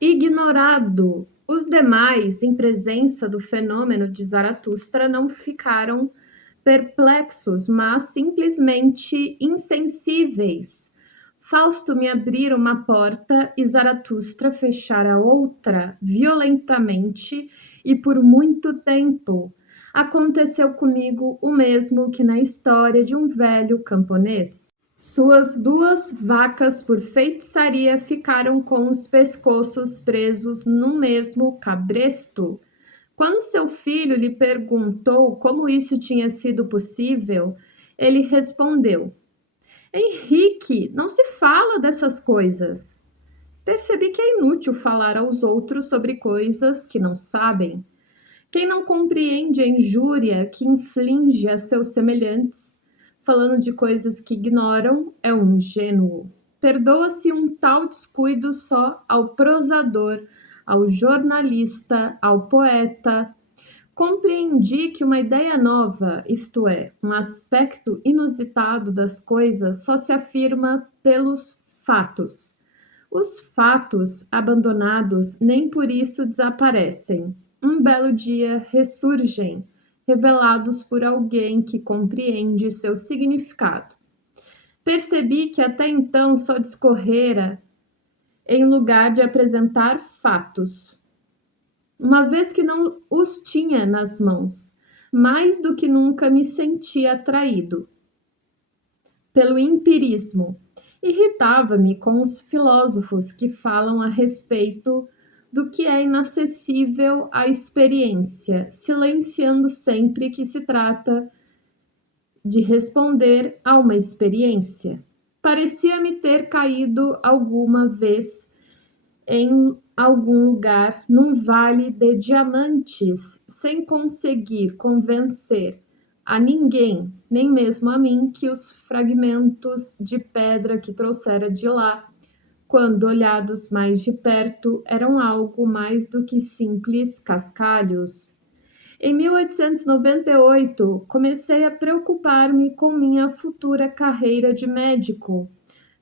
ignorado. Os demais, em presença do fenômeno de Zaratustra, não ficaram perplexos, mas simplesmente insensíveis. Fausto me abrira uma porta e Zaratustra fechara outra violentamente e por muito tempo. Aconteceu comigo o mesmo que na história de um velho camponês. Suas duas vacas, por feitiçaria, ficaram com os pescoços presos no mesmo cabresto. Quando seu filho lhe perguntou como isso tinha sido possível, ele respondeu: Henrique, não se fala dessas coisas. Percebi que é inútil falar aos outros sobre coisas que não sabem. Quem não compreende a injúria que inflige a seus semelhantes, falando de coisas que ignoram, é um ingênuo. Perdoa-se um tal descuido só ao prosador, ao jornalista, ao poeta. Compreendi que uma ideia nova, isto é, um aspecto inusitado das coisas, só se afirma pelos fatos. Os fatos abandonados nem por isso desaparecem. Um belo dia ressurgem, revelados por alguém que compreende seu significado. Percebi que até então só discorrera em lugar de apresentar fatos. Uma vez que não os tinha nas mãos, mais do que nunca me sentia atraído pelo empirismo. Irritava-me com os filósofos que falam a respeito do que é inacessível à experiência, silenciando sempre que se trata de responder a uma experiência. Parecia-me ter caído alguma vez em algum lugar num vale de diamantes, sem conseguir convencer a ninguém, nem mesmo a mim, que os fragmentos de pedra que trouxera de lá, quando olhados mais de perto, eram algo mais do que simples cascalhos. Em 1898, comecei a preocupar-me com minha futura carreira de médico.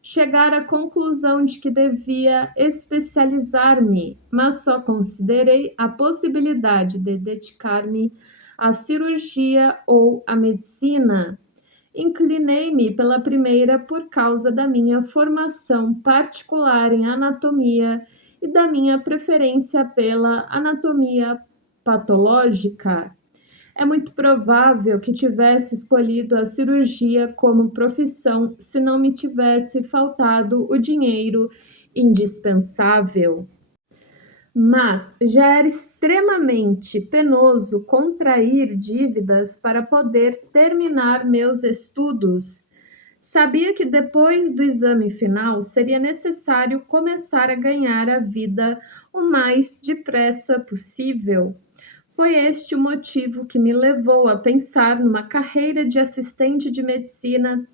Chegar à conclusão de que devia especializar-me, mas só considerei a possibilidade de dedicar-me à cirurgia ou à medicina. Inclinei-me pela primeira por causa da minha formação particular em anatomia e da minha preferência pela anatomia patológica. É muito provável que tivesse escolhido a cirurgia como profissão se não me tivesse faltado o dinheiro indispensável. Mas já era extremamente penoso contrair dívidas para poder terminar meus estudos. Sabia que depois do exame final seria necessário começar a ganhar a vida o mais depressa possível. Foi este o motivo que me levou a pensar numa carreira de assistente de medicina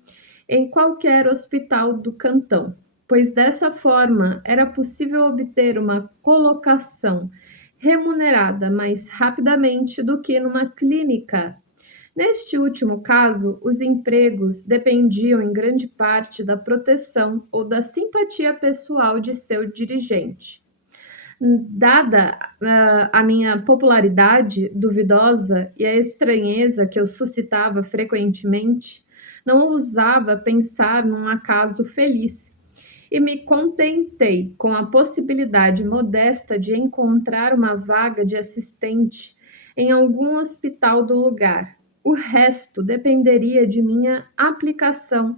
em qualquer hospital do cantão, pois dessa forma era possível obter uma colocação remunerada mais rapidamente do que numa clínica. Neste último caso, os empregos dependiam em grande parte da proteção ou da simpatia pessoal de seu dirigente. Dada a minha popularidade duvidosa e a estranheza que eu suscitava frequentemente, não ousava pensar num acaso feliz e me contentei com a possibilidade modesta de encontrar uma vaga de assistente em algum hospital do lugar. O resto dependeria de minha aplicação,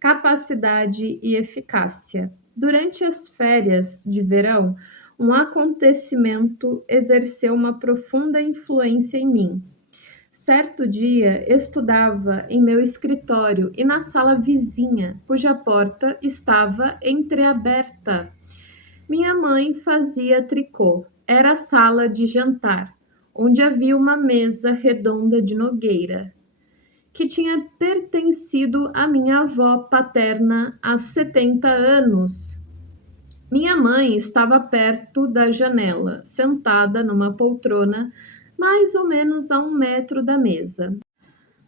capacidade e eficácia. Durante as férias de verão, um acontecimento exerceu uma profunda influência em mim. Certo dia, estudava em meu escritório e na sala vizinha, cuja porta estava entreaberta. Minha mãe fazia tricô. Era a sala de jantar, onde havia uma mesa redonda de nogueira, que tinha pertencido à minha avó paterna há 70 anos. Minha mãe estava perto da janela, sentada numa poltrona, mais ou menos a 1 metro da mesa.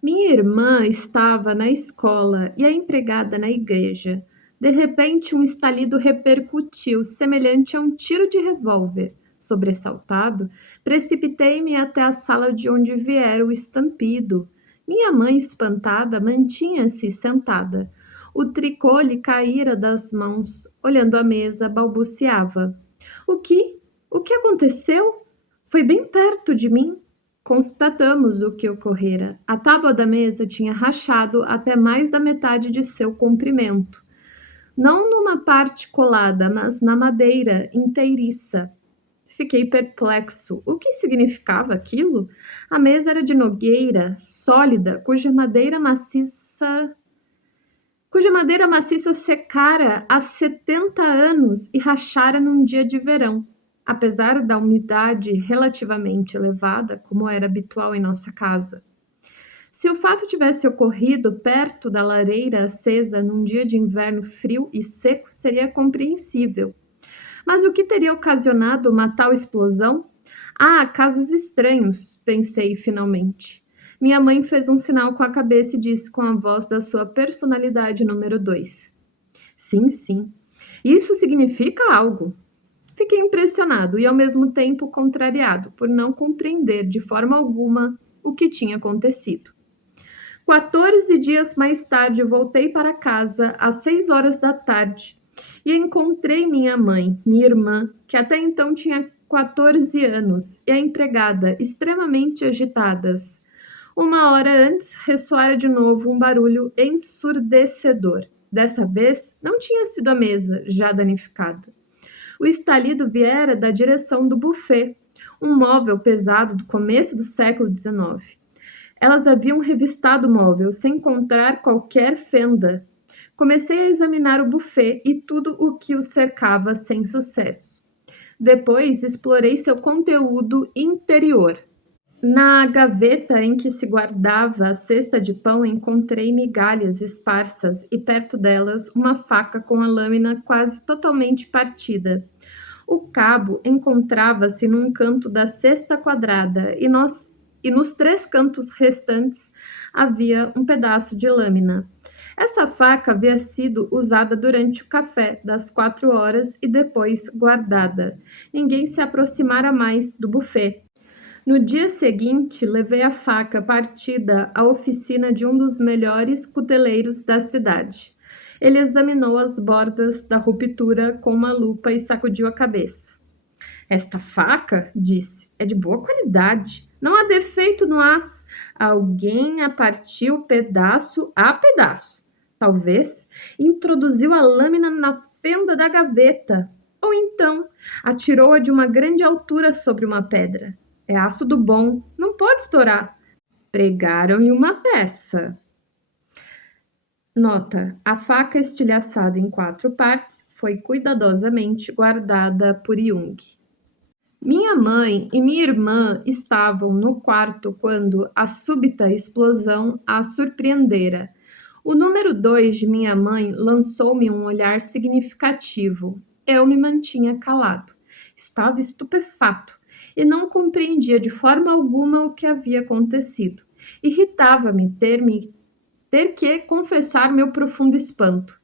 Minha irmã estava na escola e a empregada na igreja. De repente, um estalido repercutiu, semelhante a um tiro de revólver. Sobressaltado, precipitei-me até a sala de onde viera o estampido. Minha mãe, espantada, mantinha-se sentada. O tricô lhe caíra das mãos. Olhando a mesa, balbuciava: O que? O que aconteceu? Foi bem perto de mim. Constatamos o que ocorrera. A tábua da mesa tinha rachado até mais da metade de seu comprimento. Não numa parte colada, mas na madeira inteiriça. Fiquei perplexo. O que significava aquilo? A mesa era de nogueira, sólida, cuja madeira maciça secara há 70 anos e rachara num dia de verão. Apesar da umidade relativamente elevada, como era habitual em nossa casa. Se o fato tivesse ocorrido perto da lareira acesa num dia de inverno frio e seco, seria compreensível. Mas o que teria ocasionado uma tal explosão? Casos estranhos, pensei finalmente. Minha mãe fez um sinal com a cabeça e disse com a voz da sua personalidade número 2. Sim, sim. Isso significa algo. Fiquei impressionado e ao mesmo tempo contrariado por não compreender de forma alguma o que tinha acontecido. 14 dias mais tarde, voltei para casa às 6 horas da tarde e encontrei minha mãe, minha irmã, que até então tinha 14 anos, e a empregada, extremamente agitadas. 1 hora antes, ressoara de novo um barulho ensurdecedor. Dessa vez, não tinha sido a mesa, já danificada. O estalido viera da direção do buffet, um móvel pesado do começo do século XIX. Elas haviam revistado o móvel sem encontrar qualquer fenda. Comecei a examinar o buffet e tudo o que o cercava sem sucesso. Depois explorei seu conteúdo interior. Na gaveta em que se guardava a cesta de pão encontrei migalhas esparsas e perto delas uma faca com a lâmina quase totalmente partida. O cabo encontrava-se num canto da cesta quadrada e nos 3 cantos restantes havia um pedaço de lâmina. Essa faca havia sido usada durante o café das 4 horas e depois guardada. Ninguém se aproximara mais do buffet. No dia seguinte, levei a faca partida à oficina de um dos melhores cuteleiros da cidade. Ele examinou as bordas da ruptura com uma lupa e sacudiu a cabeça. Esta faca, disse, é de boa qualidade. Não há defeito no aço. Alguém a partiu pedaço a pedaço. Talvez introduziu a lâmina na fenda da gaveta. Ou então atirou-a de uma grande altura sobre uma pedra. É aço do bom, não pode estourar. Pregaram-lhe uma peça. Nota: a faca estilhaçada em 4 partes foi cuidadosamente guardada por Jung. Minha mãe e minha irmã estavam no quarto quando a súbita explosão a surpreendera. O número 2 de minha mãe lançou-me um olhar significativo. Eu me mantinha calado. Estava estupefato e não compreendia de forma alguma o que havia acontecido. Irritava-me ter que confessar meu profundo espanto.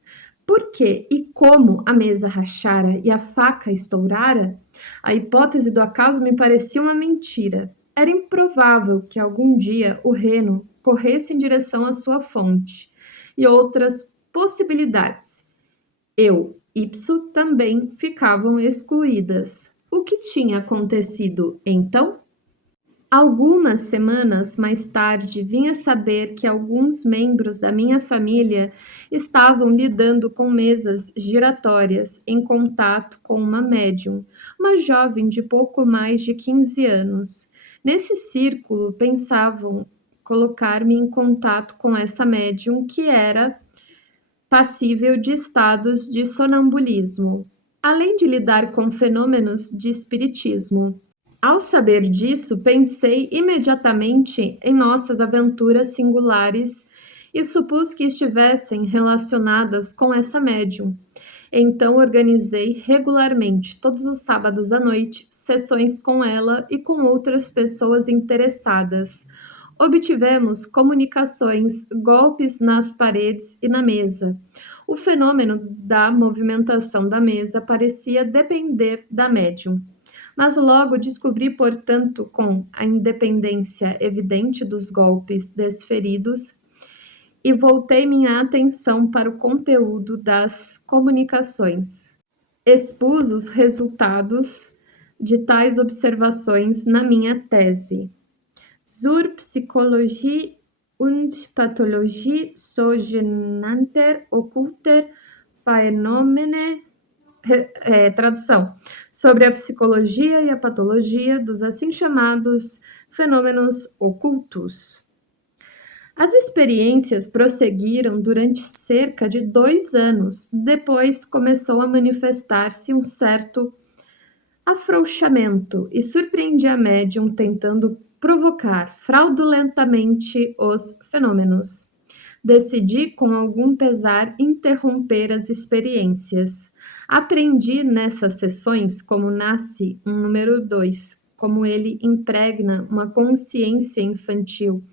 Por que e como a mesa rachara e a faca estourara? A hipótese do acaso me parecia uma mentira. Era improvável que algum dia o Reno corresse em direção à sua fonte. E outras possibilidades. Eu, ipso, também ficavam excluídas. O que tinha acontecido então? Algumas semanas mais tarde, vinha saber que alguns membros da minha família estavam lidando com mesas giratórias em contato com uma médium, uma jovem de pouco mais de 15 anos. Nesse círculo, pensavam colocar-me em contato com essa médium que era passível de estados de sonambulismo, além de lidar com fenômenos de espiritismo. Ao saber disso, pensei imediatamente em nossas aventuras singulares e supus que estivessem relacionadas com essa médium. Então organizei regularmente, todos os sábados à noite, sessões com ela e com outras pessoas interessadas. Obtivemos comunicações, golpes nas paredes e na mesa. O fenômeno da movimentação da mesa parecia depender da médium, mas logo descobri, portanto, com a independência evidente dos golpes desferidos, e voltei minha atenção para o conteúdo das comunicações. Expus os resultados de tais observações na minha tese. Zur Psychologie und Pathologie sogenannter occulter Phänomene, tradução, sobre a psicologia e a patologia dos assim chamados fenômenos ocultos. As experiências prosseguiram durante cerca de 2 anos. Depois começou a manifestar-se um certo afrouxamento e surpreendi a médium tentando provocar fraudulentamente os fenômenos. Decidi, com algum pesar, interromper as experiências. Aprendi nessas sessões como nasce um número 2, como ele impregna uma consciência infantil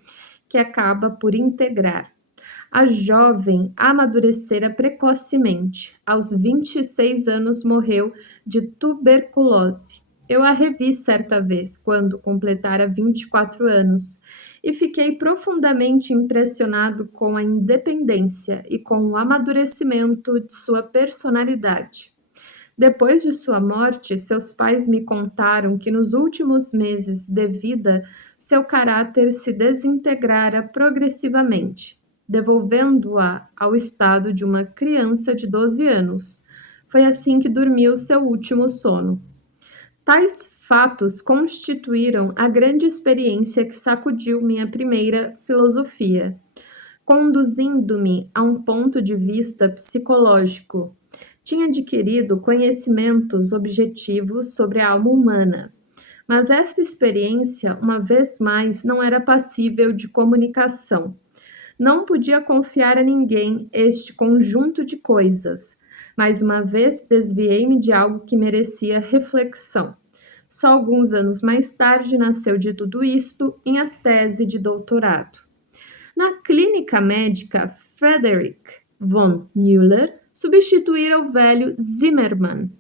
que acaba por integrar. A jovem amadurecera precocemente. Aos 26 anos morreu de tuberculose. Eu a revi certa vez, quando completara 24 anos, e fiquei profundamente impressionado com a independência e com o amadurecimento de sua personalidade. Depois de sua morte, seus pais me contaram que nos últimos meses de vida seu caráter se desintegrara progressivamente, devolvendo-a ao estado de uma criança de 12 anos. Foi assim que dormiu seu último sono. Tais fatos constituíram a grande experiência que sacudiu minha primeira filosofia, conduzindo-me a um ponto de vista psicológico. Tinha adquirido conhecimentos objetivos sobre a alma humana, mas esta experiência, uma vez mais, não era passível de comunicação. Não podia confiar a ninguém este conjunto de coisas. Mais uma vez, desviei-me de algo que merecia reflexão. Só alguns anos mais tarde nasceu de tudo isto minha tese de doutorado. Na clínica médica, Frederick von Müller substituíra o velho Zimmermann.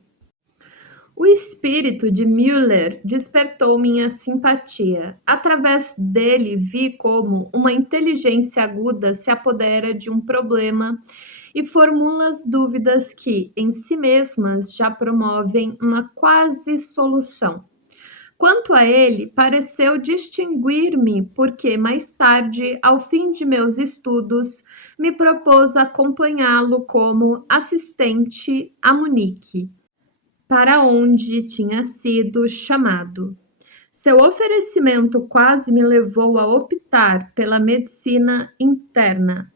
O espírito de Müller despertou minha simpatia. Através dele vi como uma inteligência aguda se apodera de um problema e formula as dúvidas que, em si mesmas, já promovem uma quase solução. Quanto a ele, pareceu distinguir-me porque, mais tarde, ao fim de meus estudos, me propôs acompanhá-lo como assistente a Munique, para onde tinha sido chamado. Seu oferecimento quase me levou a optar pela medicina interna.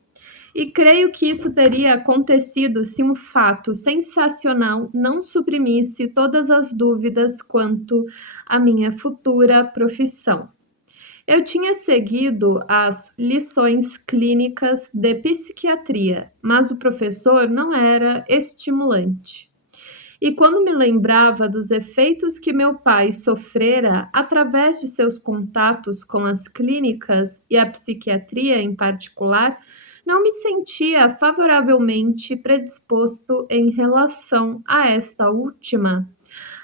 E creio que isso teria acontecido se um fato sensacional não suprimisse todas as dúvidas quanto à minha futura profissão. Eu tinha seguido as lições clínicas de psiquiatria, mas o professor não era estimulante. E quando me lembrava dos efeitos que meu pai sofrera através de seus contatos com as clínicas e a psiquiatria em particular, não me sentia favoravelmente predisposto em relação a esta última.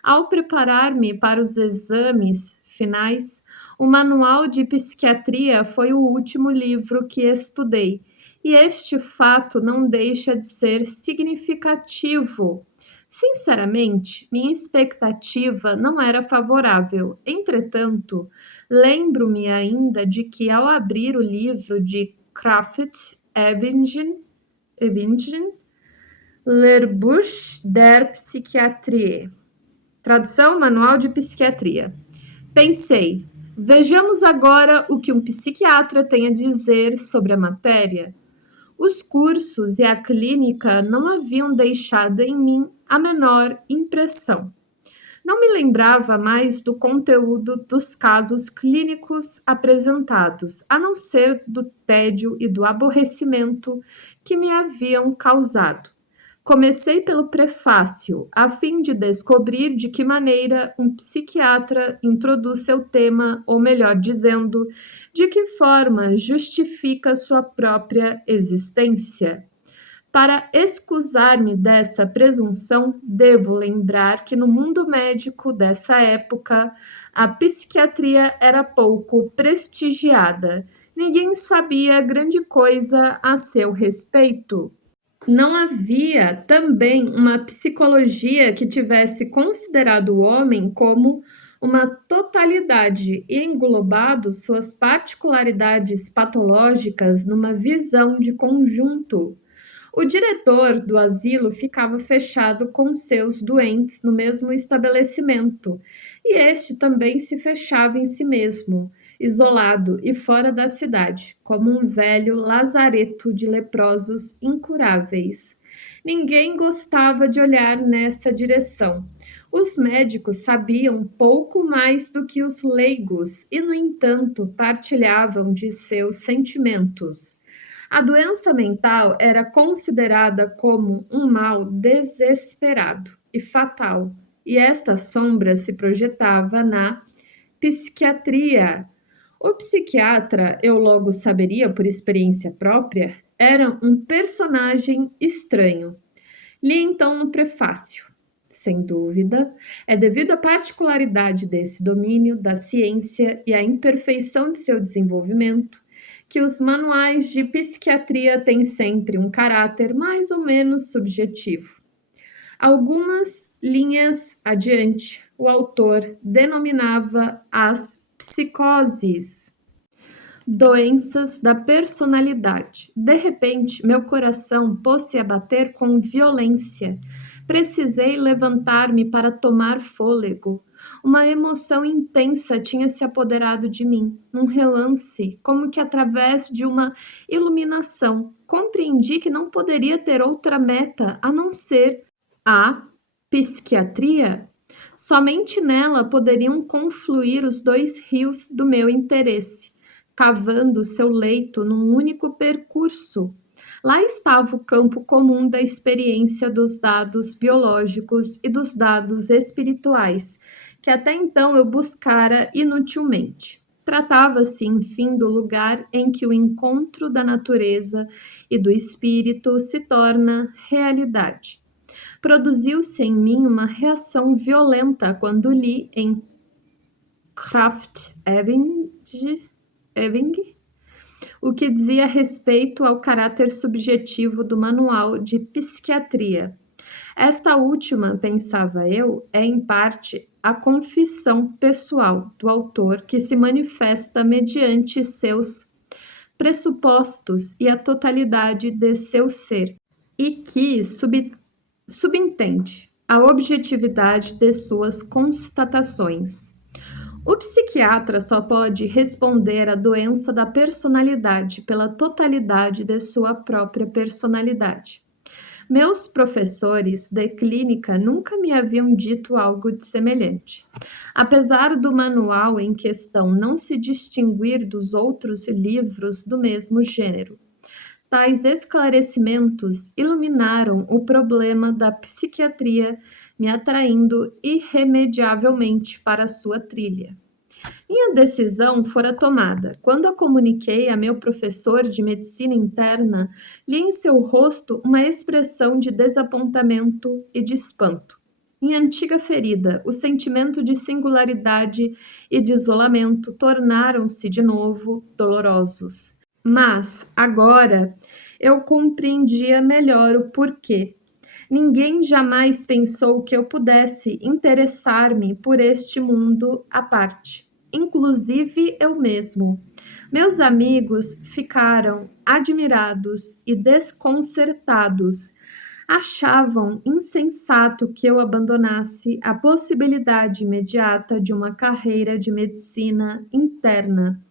Ao preparar-me para os exames finais, o Manual de Psiquiatria foi o último livro que estudei, e este fato não deixa de ser significativo. Sinceramente, minha expectativa não era favorável. Entretanto, lembro-me ainda de que, ao abrir o livro de Krafft-Ebingen, Lehrbuch der Psychiatrie, tradução Manual de Psiquiatria, pensei, vejamos agora o que um psiquiatra tem a dizer sobre a matéria. Os cursos e a clínica não haviam deixado em mim a menor impressão. Não me lembrava mais do conteúdo dos casos clínicos apresentados, a não ser do tédio e do aborrecimento que me haviam causado. Comecei pelo prefácio, a fim de descobrir de que maneira um psiquiatra introduz seu tema, ou melhor dizendo, de que forma justifica sua própria existência. Para escusar-me dessa presunção, devo lembrar que no mundo médico dessa época, a psiquiatria era pouco prestigiada. Ninguém sabia grande coisa a seu respeito. Não havia também uma psicologia que tivesse considerado o homem como uma totalidade e englobado suas particularidades patológicas numa visão de conjunto. O diretor do asilo ficava fechado com seus doentes no mesmo estabelecimento, e este também se fechava em si mesmo, isolado e fora da cidade, como um velho lazareto de leprosos incuráveis. Ninguém gostava de olhar nessa direção. Os médicos sabiam pouco mais do que os leigos e, no entanto, partilhavam de seus sentimentos. A doença mental era considerada como um mal desesperado e fatal, e esta sombra se projetava na psiquiatria. O psiquiatra, eu logo saberia por experiência própria, era um personagem estranho. Li então no prefácio. Sem dúvida, é devido à particularidade desse domínio da ciência e à imperfeição de seu desenvolvimento que os manuais de psiquiatria têm sempre um caráter mais ou menos subjetivo. Algumas linhas adiante, o autor denominava as psicoses, doenças da personalidade. De repente, meu coração pôs-se a bater com violência. Precisei levantar-me para tomar fôlego. Uma emoção intensa tinha se apoderado de mim, num relance, como que através de uma iluminação. Compreendi que não poderia ter outra meta a não ser a psiquiatria. Somente nela poderiam confluir os dois rios do meu interesse, cavando seu leito num único percurso. Lá estava o campo comum da experiência dos dados biológicos e dos dados espirituais, que até então eu buscara inutilmente. Tratava-se, enfim, do lugar em que o encontro da natureza e do espírito se torna realidade. Produziu-se em mim uma reação violenta quando li em Krafft-Ebing o que dizia respeito ao caráter subjetivo do manual de psiquiatria. Esta última, pensava eu, é em parte a confissão pessoal do autor que se manifesta mediante seus pressupostos e a totalidade de seu ser, e que subentende a objetividade de suas constatações. O psiquiatra só pode responder à doença da personalidade pela totalidade de sua própria personalidade. Meus professores de clínica nunca me haviam dito algo de semelhante. Apesar do manual em questão não se distinguir dos outros livros do mesmo gênero, tais esclarecimentos iluminaram o problema da psiquiatria, me atraindo irremediavelmente para sua trilha. Minha decisão fora tomada. Quando a comuniquei a meu professor de medicina interna, li em seu rosto uma expressão de desapontamento e de espanto. Minha antiga ferida, o sentimento de singularidade e de isolamento tornaram-se de novo dolorosos. Mas, agora, eu compreendia melhor o porquê. Ninguém jamais pensou que eu pudesse interessar-me por este mundo à parte, inclusive eu mesmo. Meus amigos ficaram admirados e desconcertados. Achavam insensato que eu abandonasse a possibilidade imediata de uma carreira de medicina interna,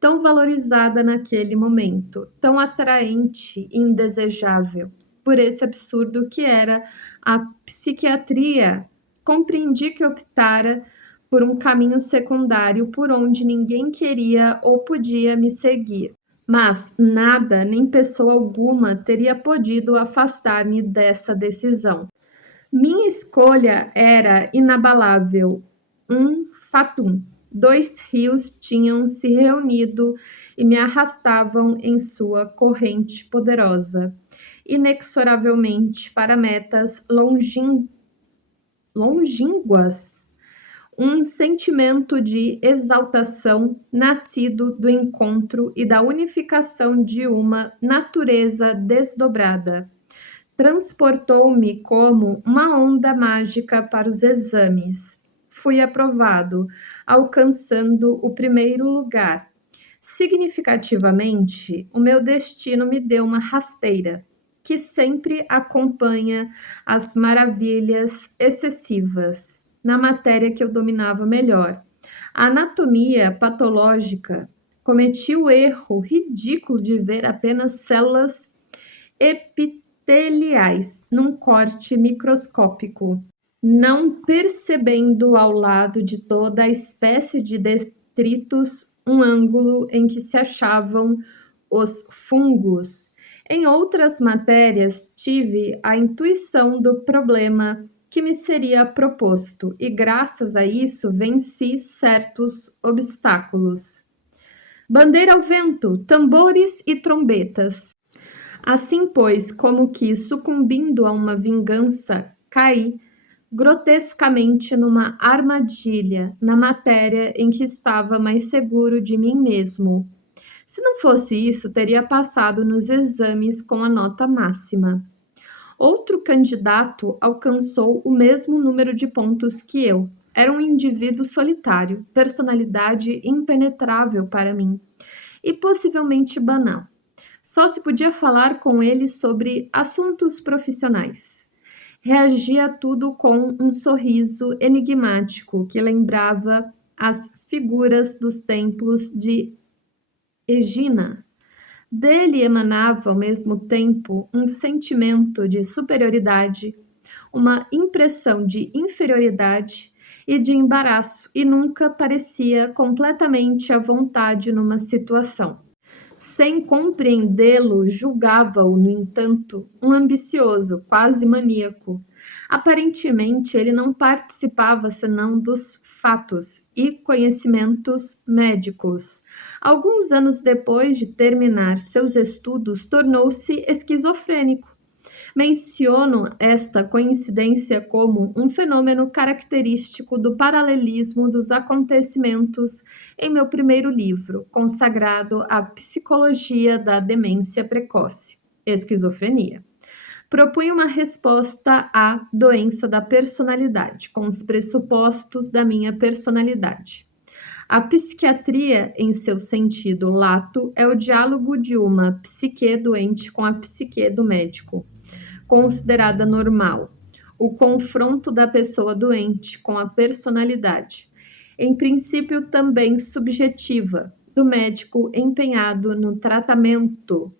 tão valorizada naquele momento, tão atraente e indesejável, por esse absurdo que era a psiquiatria. Compreendi que optara por um caminho secundário por onde ninguém queria ou podia me seguir. Mas nada, nem pessoa alguma, teria podido afastar-me dessa decisão. Minha escolha era inabalável, um fatum. Dois rios tinham se reunido e me arrastavam em sua corrente poderosa. inexoravelmente para metas longínquas, um sentimento de exaltação nascido do encontro e da unificação de uma natureza desdobrada. Transportou-me como uma onda mágica para os exames. Fui aprovado, alcançando o primeiro lugar. Significativamente, o meu destino me deu uma rasteira, que sempre acompanha as maravilhas excessivas na matéria que eu dominava melhor. A anatomia patológica. Cometi o erro ridículo de ver apenas células epiteliais num corte microscópico, não percebendo ao lado de toda a espécie de detritos um ângulo em que se achavam os fungos. Em outras matérias, tive a intuição do problema que me seria proposto e, graças a isso, venci certos obstáculos. Bandeira ao vento, tambores e trombetas. Assim, pois, como que sucumbindo a uma vingança, caí grotescamente numa armadilha na matéria em que estava mais seguro de mim mesmo. Se não fosse isso, teria passado nos exames com a nota máxima. Outro candidato alcançou o mesmo número de pontos que eu. Era um indivíduo solitário, personalidade impenetrável para mim e possivelmente banal. Só se podia falar com ele sobre assuntos profissionais. Reagia a tudo com um sorriso enigmático que lembrava as figuras dos templos de Egina. Dele emanava ao mesmo tempo um sentimento de superioridade, uma impressão de inferioridade e de embaraço, e nunca parecia completamente à vontade numa situação. Sem compreendê-lo, julgava-o, no entanto, um ambicioso, quase maníaco. Aparentemente, ele não participava senão dos fatos e conhecimentos médicos. Alguns anos depois de terminar seus estudos, tornou-se esquizofrênico. Menciono esta coincidência como um fenômeno característico do paralelismo dos acontecimentos em meu primeiro livro, consagrado à psicologia da demência precoce, esquizofrenia. Propunha uma resposta à doença da personalidade, com os pressupostos da minha personalidade. A psiquiatria, em seu sentido lato, é o diálogo de uma psique doente com a psique do médico, considerada normal, o confronto da pessoa doente com a personalidade, em princípio também subjetiva, do médico empenhado no tratamento.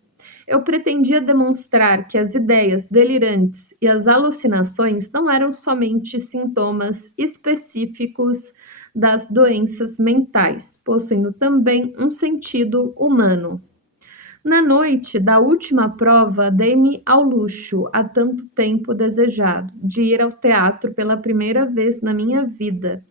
Eu pretendia demonstrar que as ideias delirantes e as alucinações não eram somente sintomas específicos das doenças mentais, possuindo também um sentido humano. Na noite da última prova, dei-me ao luxo, há tanto tempo desejado, de ir ao teatro pela primeira vez na minha vida.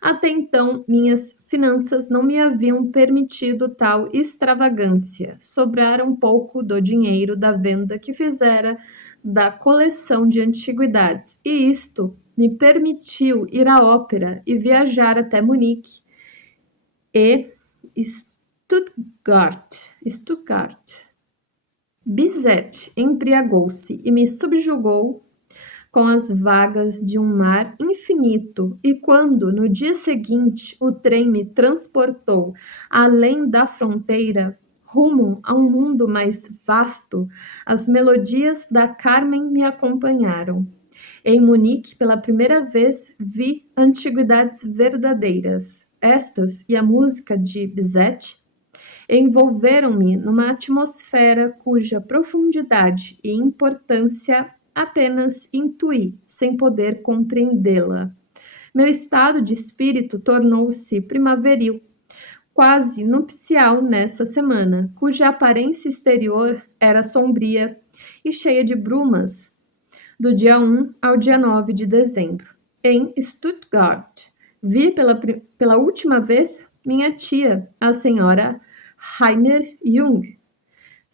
Até então, minhas finanças não me haviam permitido tal extravagância. Sobrara um pouco do dinheiro da venda que fizera da coleção de antiguidades, e isto me permitiu ir à ópera e viajar até Munique e Stuttgart. Bizet embriagou-se e me subjugou com as vagas de um mar infinito, e quando, no dia seguinte, o trem me transportou além da fronteira, rumo a um mundo mais vasto, as melodias da Carmen me acompanharam. Em Munique, pela primeira vez, vi antiguidades verdadeiras. Estas e a música de Bizet envolveram-me numa atmosfera cuja profundidade e importância apenas intuí, sem poder compreendê-la. Meu estado de espírito tornou-se primaveril, quase nupcial nessa semana, cuja aparência exterior era sombria e cheia de brumas, do dia 1 ao dia 9 de dezembro. Em Stuttgart, vi pela última vez minha tia, a senhora Rainer Jung.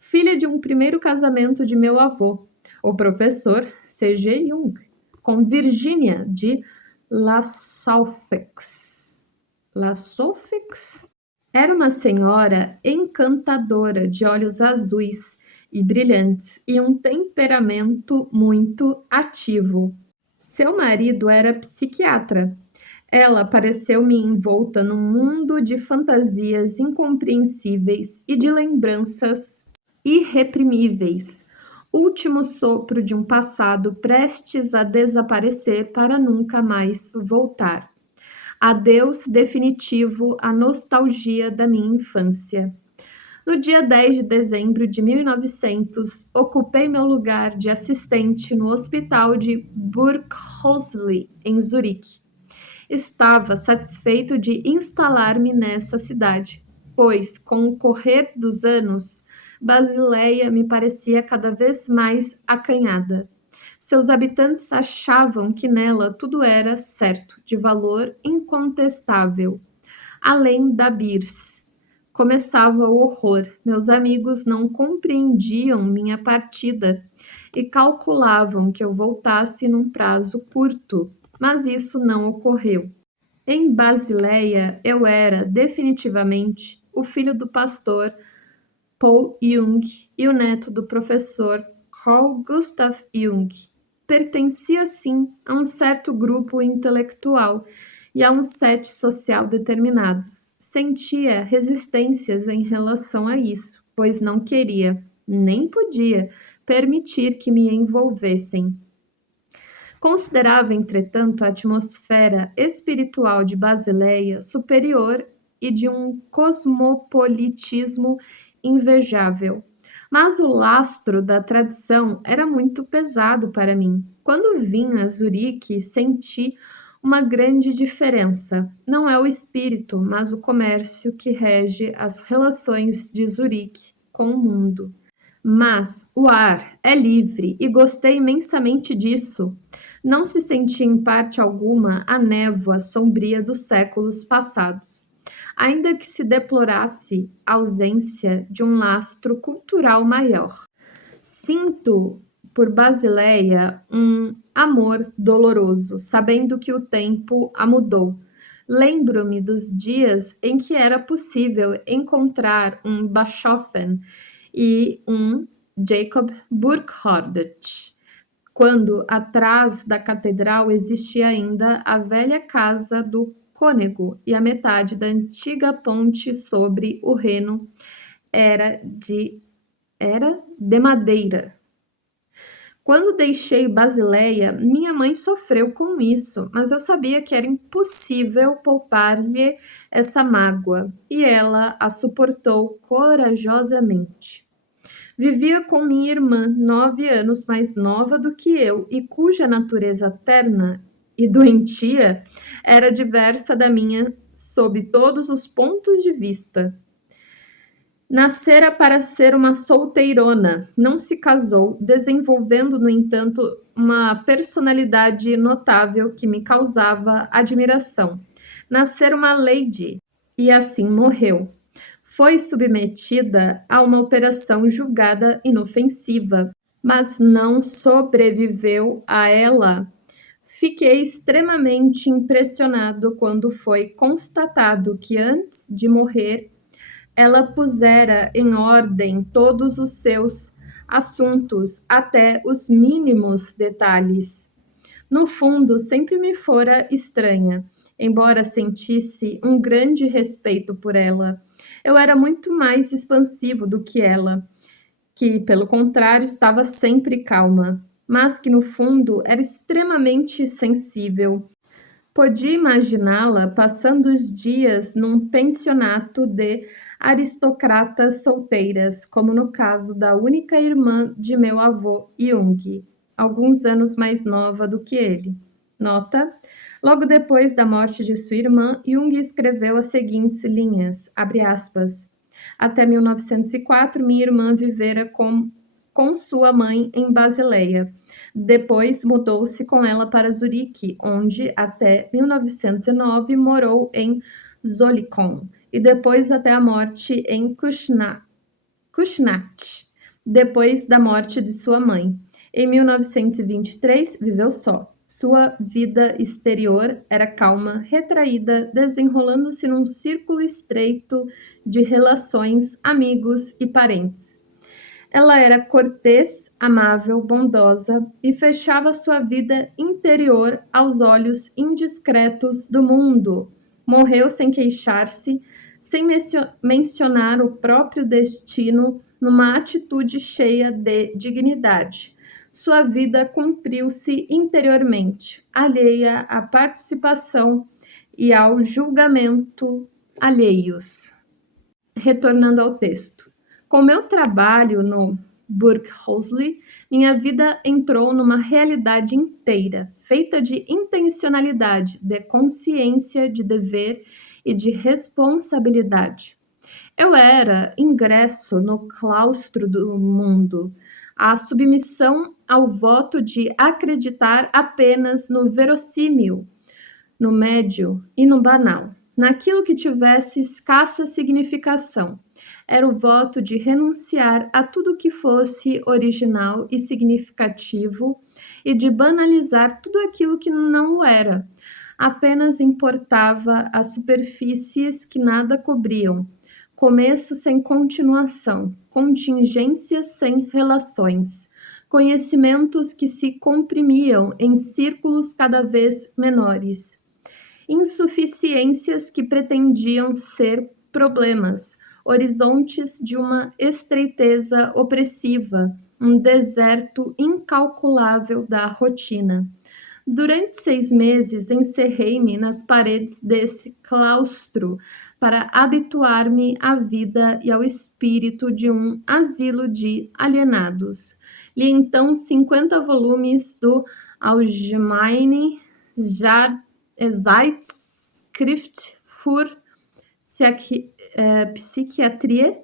filha de um primeiro casamento de meu avô, o professor C.G. Jung, com Virginia de La Sauffaix. La Sauffaix? Era uma senhora encantadora, de olhos azuis e brilhantes e um temperamento muito ativo. Seu marido era psiquiatra. Ela pareceu-me envolta num mundo de fantasias incompreensíveis e de lembranças irreprimíveis, último sopro de um passado prestes a desaparecer para nunca mais voltar. Adeus definitivo à nostalgia da minha infância. No dia 10 de dezembro de 1900, ocupei meu lugar de assistente no hospital de Burghausen, em Zurique. Estava satisfeito de instalar-me nessa cidade, pois, com o correr dos anos, Basileia me parecia cada vez mais acanhada. Seus habitantes achavam que nela tudo era certo, de valor incontestável. Além da Birs, começava o horror. Meus amigos não compreendiam minha partida e calculavam que eu voltasse num prazo curto, mas isso não ocorreu. Em Basileia, eu era, definitivamente, o filho do pastor Paul Jung e o neto do professor Carl Gustav Jung. Pertencia, sim, a um certo grupo intelectual e a um set social determinados. Sentia resistências em relação a isso, pois não queria, nem podia, permitir que me envolvessem. Considerava, entretanto, a atmosfera espiritual de Basileia superior e de um cosmopolitismo invejável. Mas o lastro da tradição era muito pesado para mim. Quando vim a Zurique, senti uma grande diferença. Não é o espírito, mas o comércio que rege as relações de Zurique com o mundo. Mas o ar é livre e gostei imensamente disso. Não se sentia em parte alguma a névoa sombria dos séculos passados. Ainda que se deplorasse a ausência de um lastro cultural maior. Sinto por Basileia um amor doloroso, sabendo que o tempo a mudou. Lembro-me dos dias em que era possível encontrar um Bachofen e um Jacob Burckhardt, quando atrás da catedral existia ainda a velha casa do cônego e a metade da antiga ponte sobre o Reno era de madeira. Quando deixei Basileia, minha mãe sofreu com isso, mas eu sabia que era impossível poupar-lhe essa mágoa, e ela a suportou corajosamente. Vivia com minha irmã, 9 anos mais nova do que eu, e cuja natureza terna e doentia era diversa da minha sob todos os pontos de vista. Nascera para ser uma solteirona, não se casou, desenvolvendo, no entanto, uma personalidade notável que me causava admiração. Nascera uma lady e assim morreu. Foi submetida a uma operação julgada inofensiva, mas não sobreviveu a ela. Fiquei extremamente impressionado quando foi constatado que antes de morrer ela pusera em ordem todos os seus assuntos, até os mínimos detalhes. No fundo, sempre me fora estranha, embora sentisse um grande respeito por ela. Eu era muito mais expansivo do que ela, que, pelo contrário, estava sempre calma, mas que, no fundo, era extremamente sensível. Podia imaginá-la passando os dias num pensionato de aristocratas solteiras, como no caso da única irmã de meu avô Jung, alguns anos mais nova do que ele. Nota: logo depois da morte de sua irmã, Jung escreveu as seguintes linhas, abre aspas, até 1904, minha irmã vivera com sua mãe em Basileia. Depois mudou-se com ela para Zurique, onde até 1909 morou em Zolikon e depois até a morte em Kushnat. depois da morte de sua mãe. Em 1923, viveu só. Sua vida exterior era calma, retraída, desenrolando-se num círculo estreito de relações, amigos e parentes. Ela era cortês, amável, bondosa e fechava sua vida interior aos olhos indiscretos do mundo. Morreu sem queixar-se, sem mencionar o próprio destino, numa atitude cheia de dignidade. Sua vida cumpriu-se interiormente, alheia à participação e ao julgamento alheios. Retornando ao texto. Com meu trabalho no Burghausley, minha vida entrou numa realidade inteira, feita de intencionalidade, de consciência, de dever e de responsabilidade. Eu era ingresso no claustro do mundo, a submissão ao voto de acreditar apenas no verossímil, no médio e no banal, naquilo que tivesse escassa significação. Era o voto de renunciar a tudo que fosse original e significativo e de banalizar tudo aquilo que não o era. Apenas importava as superfícies que nada cobriam, começo sem continuação, contingências sem relações, conhecimentos que se comprimiam em círculos cada vez menores, insuficiências que pretendiam ser problemas, horizontes de uma estreiteza opressiva, um deserto incalculável da rotina. Durante 6 meses, encerrei-me nas paredes desse claustro para habituar-me à vida e ao espírito de um asilo de alienados. Li então 50 volumes do Allgemeine Zeitschrift für Psychiatrie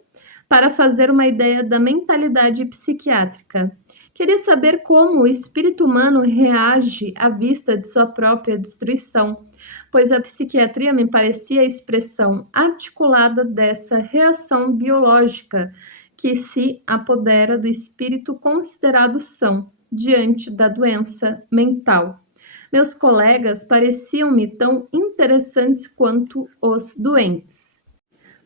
para fazer uma ideia da mentalidade psiquiátrica. Queria saber como o espírito humano reage à vista de sua própria destruição, pois a psiquiatria me parecia a expressão articulada dessa reação biológica que se apodera do espírito considerado são diante da doença mental. Meus colegas pareciam-me tão interessantes quanto os doentes.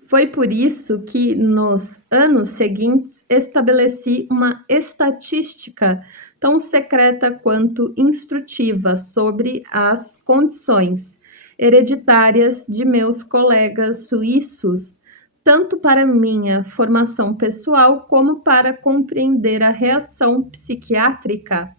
Foi por isso que, nos anos seguintes, estabeleci uma estatística tão secreta quanto instrutiva sobre as condições hereditárias de meus colegas suíços, tanto para minha formação pessoal como para compreender a reação psiquiátrica.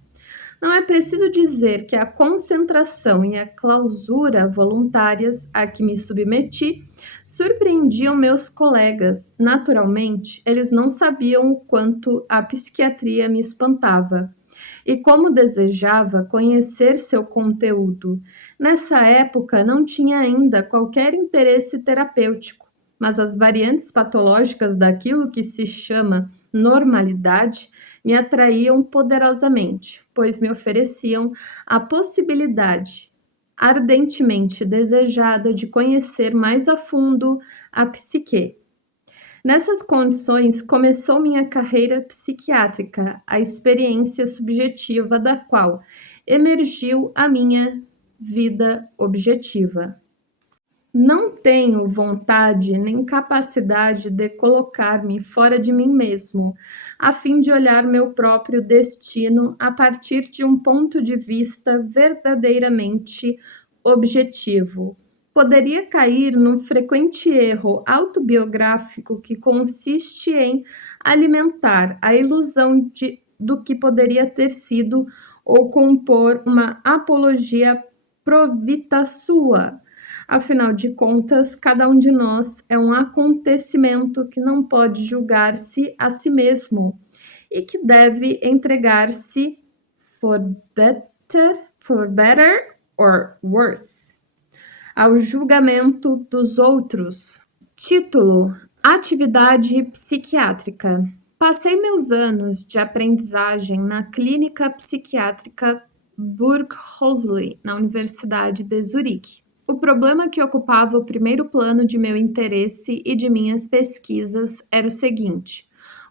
Não é preciso dizer que a concentração e a clausura voluntárias a que me submeti surpreendiam meus colegas. Naturalmente, eles não sabiam o quanto a psiquiatria me espantava e como desejava conhecer seu conteúdo. Nessa época, não tinha ainda qualquer interesse terapêutico, mas as variantes patológicas daquilo que se chama normalidade me atraíam poderosamente, pois me ofereciam a possibilidade ardentemente desejada de conhecer mais a fundo a psique. Nessas condições começou minha carreira psiquiátrica, a experiência subjetiva da qual emergiu a minha vida objetiva. Não tenho vontade nem capacidade de colocar-me fora de mim mesmo, a fim de olhar meu próprio destino a partir de um ponto de vista verdadeiramente objetivo. Poderia cair num frequente erro autobiográfico que consiste em alimentar a ilusão do que poderia ter sido ou compor uma apologia pro vita sua. Afinal de contas, cada um de nós é um acontecimento que não pode julgar-se a si mesmo e que deve entregar-se for better or worse ao julgamento dos outros. Título: Atividade psiquiátrica. Passei meus anos de aprendizagem na clínica psiquiátrica Burghausley, na Universidade de Zurique. O problema que ocupava o primeiro plano de meu interesse e de minhas pesquisas era o seguinte: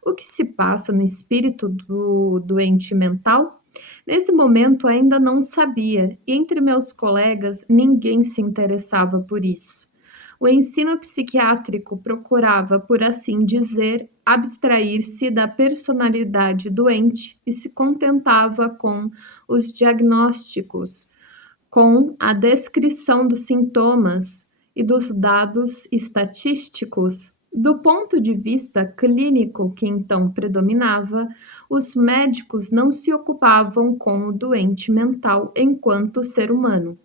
O que se passa no espírito do doente mental? Nesse momento ainda não sabia, e entre meus colegas ninguém se interessava por isso. O ensino psiquiátrico procurava, por assim dizer, abstrair-se da personalidade doente e se contentava com os diagnósticos, com a descrição dos sintomas e dos dados estatísticos. Do ponto de vista clínico que então predominava, os médicos não se ocupavam com o doente mental enquanto ser humano,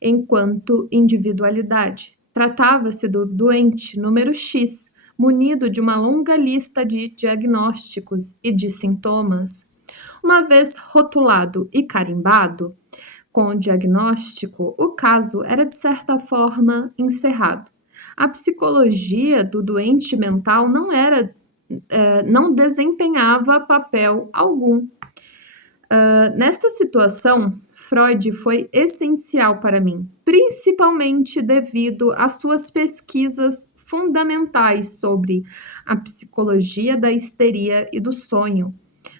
enquanto individualidade. Tratava-se do doente número X, munido de uma longa lista de diagnósticos e de sintomas. Uma vez rotulado e carimbado com o diagnóstico, o caso era de certa forma encerrado. A psicologia do doente mental não desempenhava papel algum. Nesta situação, Freud foi essencial para mim, principalmente devido às suas pesquisas fundamentais sobre a psicologia da histeria e do sonho.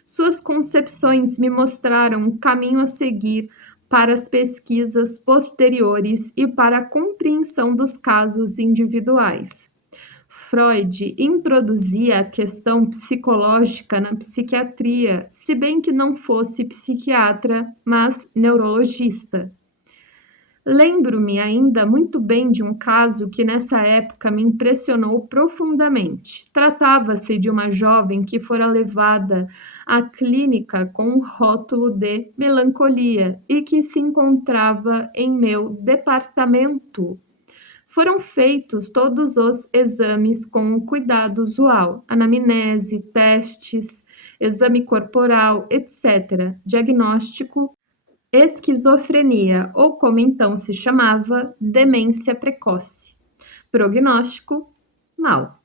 Suas concepções me mostraram o caminho a seguir para as pesquisas posteriores e para a compreensão dos casos individuais. Freud introduzia a questão psicológica na psiquiatria, se bem que não fosse psiquiatra, mas neurologista. Lembro-me ainda muito bem de um caso que nessa época me impressionou profundamente. Tratava-se de uma jovem que fora levada à clínica com um rótulo de melancolia e que se encontrava em meu departamento. Foram feitos todos os exames com o cuidado usual, anamnese, testes, exame corporal, etc. Diagnóstico: esquizofrenia, ou como então se chamava, demência precoce. Prognóstico: mau.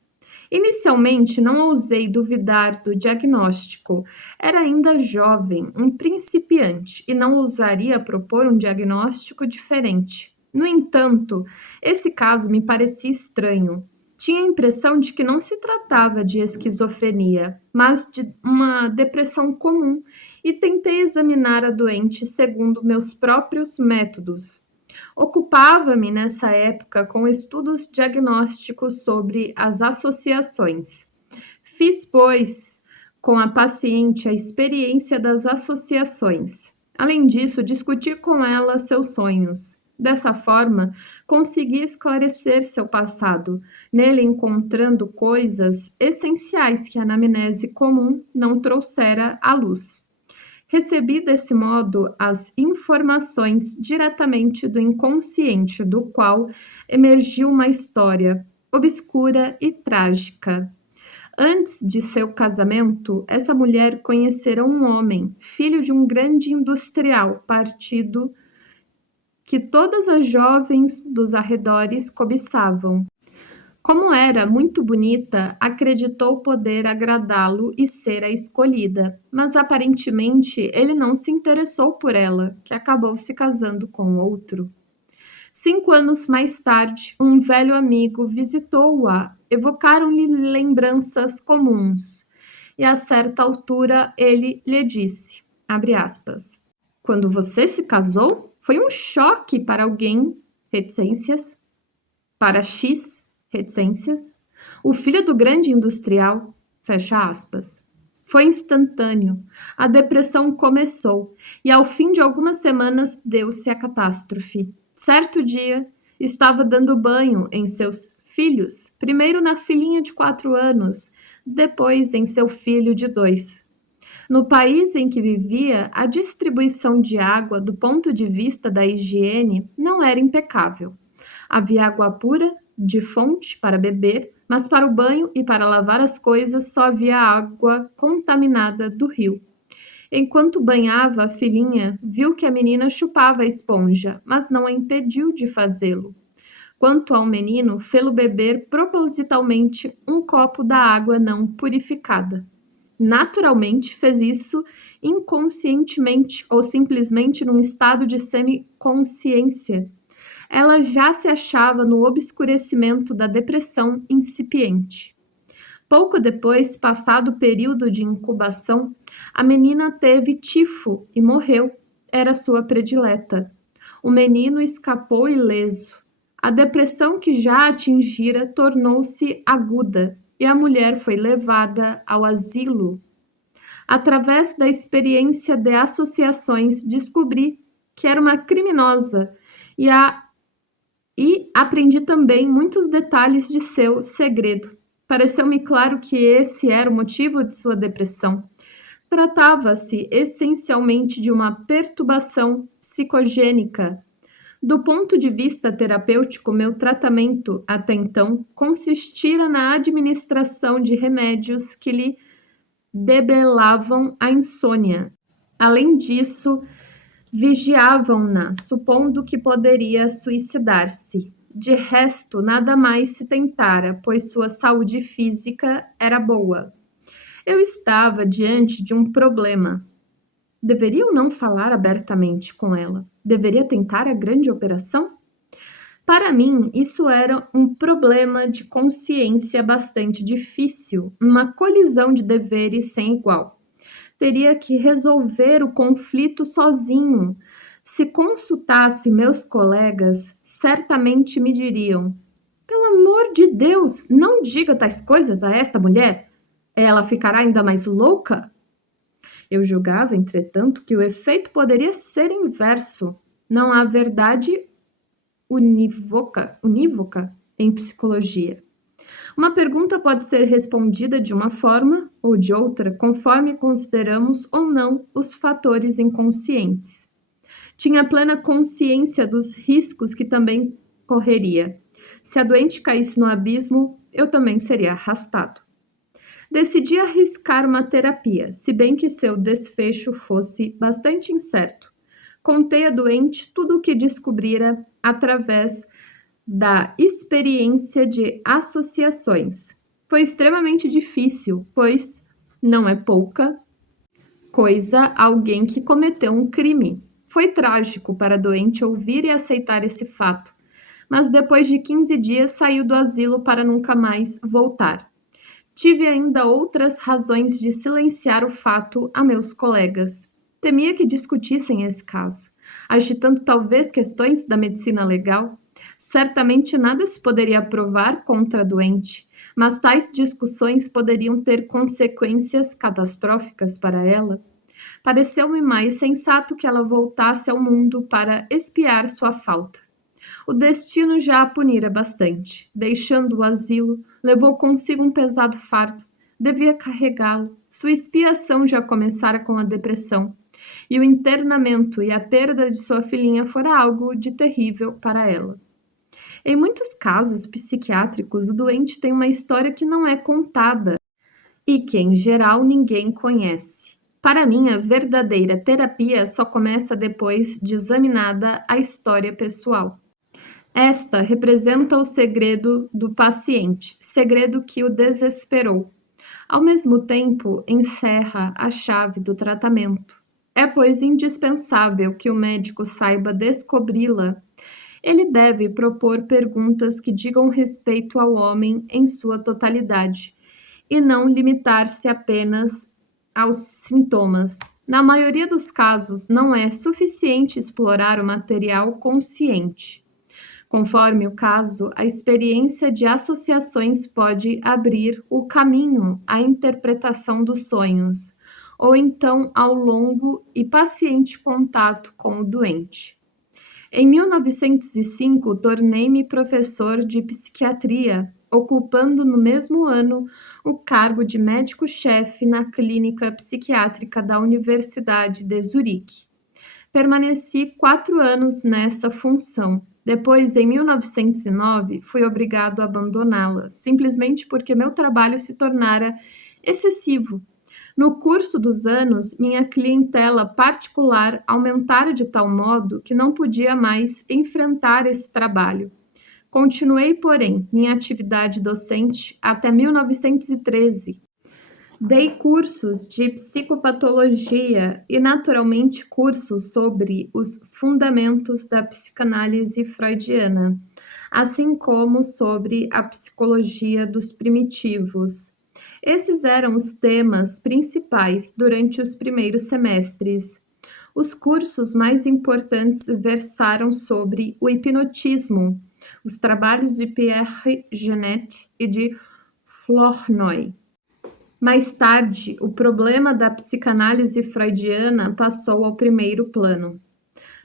Inicialmente não ousei duvidar do diagnóstico. Era ainda jovem, um principiante, e não ousaria propor um diagnóstico diferente. No entanto, esse caso me parecia estranho. Tinha a impressão de que não se tratava de esquizofrenia, mas de uma depressão comum, e tentei examinar a doente segundo meus próprios métodos. Ocupava-me nessa época com estudos diagnósticos sobre as associações. Fiz, pois, com a paciente a experiência das associações. Além disso, discuti com ela seus sonhos. Dessa forma, consegui esclarecer seu passado, nele encontrando coisas essenciais que a anamnese comum não trouxera à luz. Recebi desse modo as informações diretamente do inconsciente, do qual emergiu uma história obscura e trágica. Antes de seu casamento, essa mulher conhecera um homem, filho de um grande industrial, partido que todas as jovens dos arredores cobiçavam. Como era muito bonita, acreditou poder agradá-lo e ser a escolhida, mas aparentemente ele não se interessou por ela, que acabou se casando com outro. 5 anos mais tarde, um velho amigo visitou-a, evocaram-lhe lembranças comuns, e a certa altura ele lhe disse, abre aspas, quando você se casou, foi um choque para alguém, reticências, para X, reticências, o filho do grande industrial, fecha aspas. Foi instantâneo. A depressão começou e ao fim de algumas semanas deu-se a catástrofe. Certo dia, estava dando banho em seus filhos, primeiro na filhinha de 4 anos, depois em seu filho de 2. No país em que vivia, a distribuição de água, do ponto de vista da higiene, não era impecável. Havia água pura, de fonte, para beber, mas para o banho e para lavar as coisas só havia água contaminada do rio. Enquanto banhava a filhinha, viu que a menina chupava a esponja, mas não a impediu de fazê-lo. Quanto ao menino, fê-lo beber propositalmente um copo da água não purificada. Naturalmente fez isso inconscientemente ou simplesmente num estado de semiconsciência. Ela já se achava no obscurecimento da depressão incipiente. Pouco depois, passado o período de incubação, a menina teve tifo e morreu. Era sua predileta. O menino escapou ileso. A depressão que já atingira tornou-se aguda e a mulher foi levada ao asilo. Através da experiência de associações, descobri que era uma criminosa e aprendi também muitos detalhes de seu segredo. Pareceu-me claro que esse era o motivo de sua depressão. Tratava-se essencialmente de uma perturbação psicogênica. Do ponto de vista terapêutico, meu tratamento até então consistira na administração de remédios que lhe debelavam a insônia. Além disso, vigiavam-na, supondo que poderia suicidar-se. De resto, nada mais se tentara, pois sua saúde física era boa. Eu estava diante de um problema. Deveria ou não falar abertamente com ela? Deveria tentar a grande operação? Para mim, isso era um problema de consciência bastante difícil, uma colisão de deveres sem igual. Teria que resolver o conflito sozinho. Se consultasse meus colegas, certamente me diriam: pelo amor de Deus, não diga tais coisas a esta mulher. Ela ficará ainda mais louca? Eu julgava, entretanto, que o efeito poderia ser inverso. Não há verdade unívoca em psicologia. Uma pergunta pode ser respondida de uma forma ou de outra, conforme consideramos ou não os fatores inconscientes. Tinha plena consciência dos riscos que também correria. Se a doente caísse no abismo, eu também seria arrastado. Decidi arriscar uma terapia, se bem que seu desfecho fosse bastante incerto. Contei à doente tudo o que descobrira através da experiência de associações. Foi extremamente difícil, pois não é pouca coisa alguém que cometeu um crime. Foi trágico para a doente ouvir e aceitar esse fato, mas depois de 15 dias saiu do asilo para nunca mais voltar. Tive ainda outras razões de silenciar o fato a meus colegas. Temia que discutissem esse caso, agitando talvez questões da medicina legal. Certamente nada se poderia provar contra a doente, mas tais discussões poderiam ter consequências catastróficas para ela. Pareceu-me mais sensato que ela voltasse ao mundo para expiar sua falta. O destino já a punira bastante. Deixando o asilo, levou consigo um pesado fardo. Devia carregá-lo. Sua expiação já começara com a depressão. E o internamento e a perda de sua filhinha fora algo de terrível para ela. Em muitos casos psiquiátricos, o doente tem uma história que não é contada e que, em geral, ninguém conhece. Para mim, a verdadeira terapia só começa depois de examinada a história pessoal. Esta representa o segredo do paciente, segredo que o desesperou. Ao mesmo tempo, encerra a chave do tratamento. É, pois, indispensável que o médico saiba descobri-la. Ele deve propor perguntas que digam respeito ao homem em sua totalidade e não limitar-se apenas aos sintomas. Na maioria dos casos, não é suficiente explorar o material consciente. Conforme o caso, a experiência de associações pode abrir o caminho à interpretação dos sonhos, ou então ao longo e paciente contato com o doente. Em 1905, tornei-me professor de psiquiatria, ocupando no mesmo ano o cargo de médico-chefe na clínica psiquiátrica da Universidade de Zurique. Permaneci 4 anos nessa função. Depois, em 1909, fui obrigado a abandoná-la, simplesmente porque meu trabalho se tornara excessivo. No curso dos anos, minha clientela particular aumentara de tal modo que não podia mais enfrentar esse trabalho. Continuei, porém, minha atividade docente até 1913. Dei cursos de psicopatologia e, naturalmente, cursos sobre os fundamentos da psicanálise freudiana, assim como sobre a psicologia dos primitivos. Esses eram os temas principais durante os primeiros semestres. Os cursos mais importantes versaram sobre o hipnotismo, os trabalhos de Pierre Janet e de Flournoy. Mais tarde, o problema da psicanálise freudiana passou ao primeiro plano.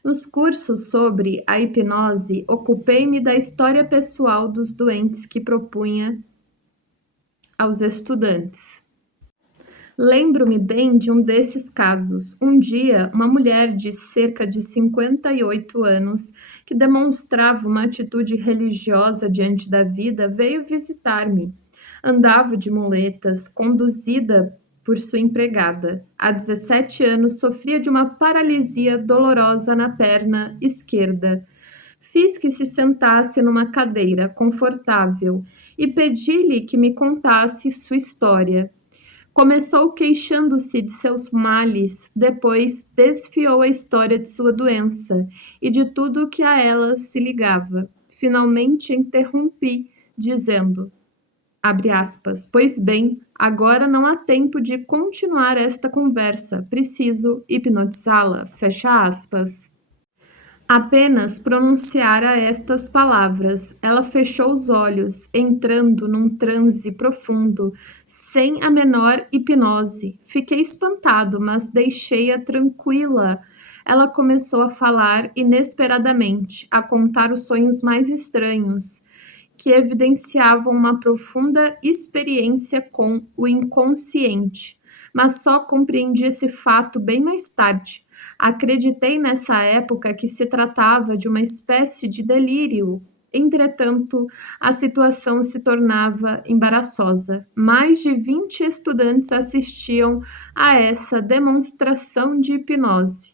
Nos cursos sobre a hipnose, ocupei-me da história pessoal dos doentes que propunha aos estudantes. Lembro-me bem de um desses casos. Um dia, uma mulher de cerca de 58 anos, que demonstrava uma atitude religiosa diante da vida, veio visitar-me. Andava de muletas, conduzida por sua empregada. Há 17 anos sofria de uma paralisia dolorosa na perna esquerda. Fiz que se sentasse numa cadeira confortável e pedi-lhe que me contasse sua história. Começou queixando-se de seus males, depois desfiou a história de sua doença e de tudo o que a ela se ligava. Finalmente interrompi, dizendo, abre aspas, pois bem, agora não há tempo de continuar esta conversa, preciso hipnotizá-la, fecha aspas. Apenas pronunciara estas palavras, ela fechou os olhos, entrando num transe profundo, sem a menor hipnose. Fiquei espantado, mas deixei-a tranquila. Ela começou a falar inesperadamente, a contar os sonhos mais estranhos, que evidenciavam uma profunda experiência com o inconsciente. Mas só compreendi esse fato bem mais tarde. Acreditei nessa época que se tratava de uma espécie de delírio. Entretanto, a situação se tornava embaraçosa. Mais de 20 estudantes assistiam a essa demonstração de hipnose.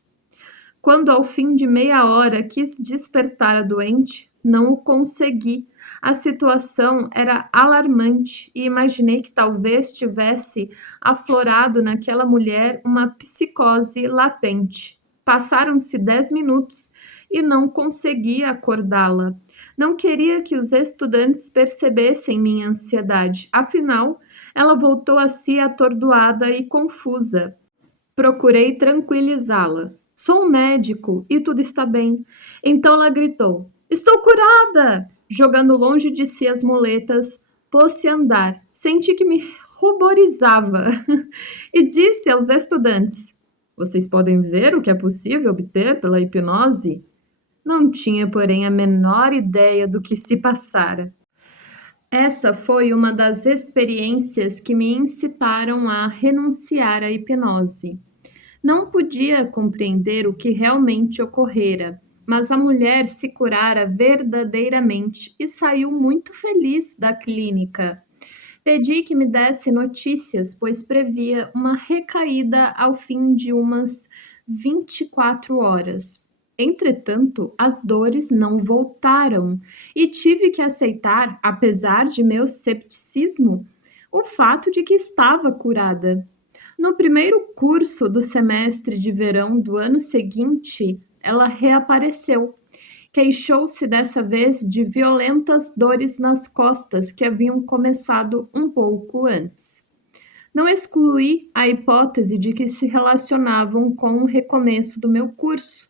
Quando, ao fim de meia hora, quis despertar a doente, não o consegui. A situação era alarmante e imaginei que talvez tivesse aflorado naquela mulher uma psicose latente. Passaram-se 10 minutos e não consegui acordá-la. Não queria que os estudantes percebessem minha ansiedade. Afinal, ela voltou a si atordoada e confusa. Procurei tranquilizá-la. Sou um médico e tudo está bem. Então ela gritou: estou curada! Jogando longe de si as muletas, pôs-se a andar. Senti que me ruborizava e disse aos estudantes: vocês podem ver o que é possível obter pela hipnose? Não tinha, porém, a menor ideia do que se passara. Essa foi uma das experiências que me incitaram a renunciar à hipnose. Não podia compreender o que realmente ocorrera, mas a mulher se curara verdadeiramente e saiu muito feliz da clínica. Pedi que me desse notícias, pois previa uma recaída ao fim de umas 24 horas. Entretanto, as dores não voltaram e tive que aceitar, apesar de meu cepticismo, o fato de que estava curada. No primeiro curso do semestre de verão do ano seguinte, ela reapareceu. Queixou-se dessa vez de violentas dores nas costas que haviam começado um pouco antes. Não excluí a hipótese de que se relacionavam com o recomeço do meu curso.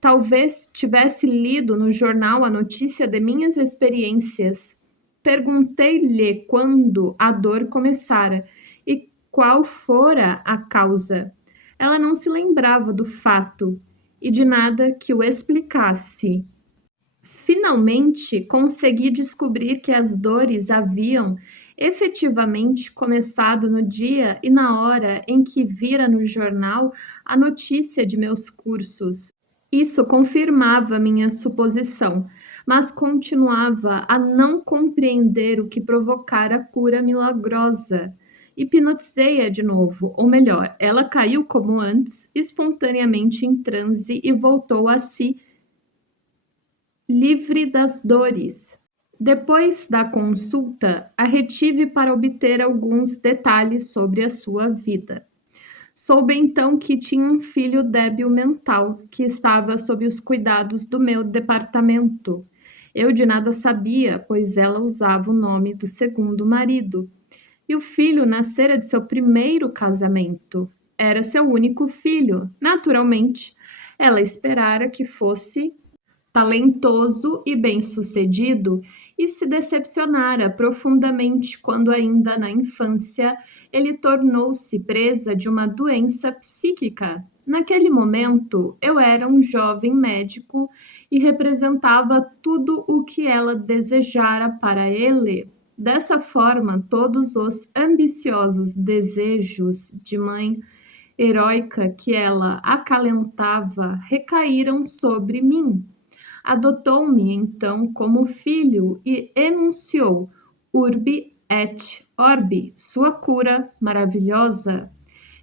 Talvez tivesse lido no jornal a notícia de minhas experiências. Perguntei-lhe quando a dor começara e qual fora a causa. Ela não se lembrava do fato e de nada que o explicasse. Finalmente, consegui descobrir que as dores haviam efetivamente começado no dia e na hora em que vira no jornal a notícia de meus cursos. Isso confirmava minha suposição, mas continuava a não compreender o que provocara a cura milagrosa. Hipnotizei-a de novo, ou melhor, ela caiu como antes, espontaneamente em transe e voltou a si, livre das dores. Depois da consulta, a retive para obter alguns detalhes sobre a sua vida. Soube então que tinha um filho débil mental, que estava sob os cuidados do meu departamento. Eu de nada sabia, pois ela usava o nome do segundo marido. e o filho nascera de seu primeiro casamento. Era seu único filho. Naturalmente, ela esperara que fosse talentoso e bem-sucedido e se decepcionara profundamente quando, ainda na infância, ele tornou-se presa de uma doença psíquica. Naquele momento, eu era um jovem médico e representava tudo o que ela desejara para ele. Dessa forma, todos os ambiciosos desejos de mãe heróica que ela acalentava recaíram sobre mim. Adotou-me, então, como filho e enunciou urbi et orbi, sua cura maravilhosa.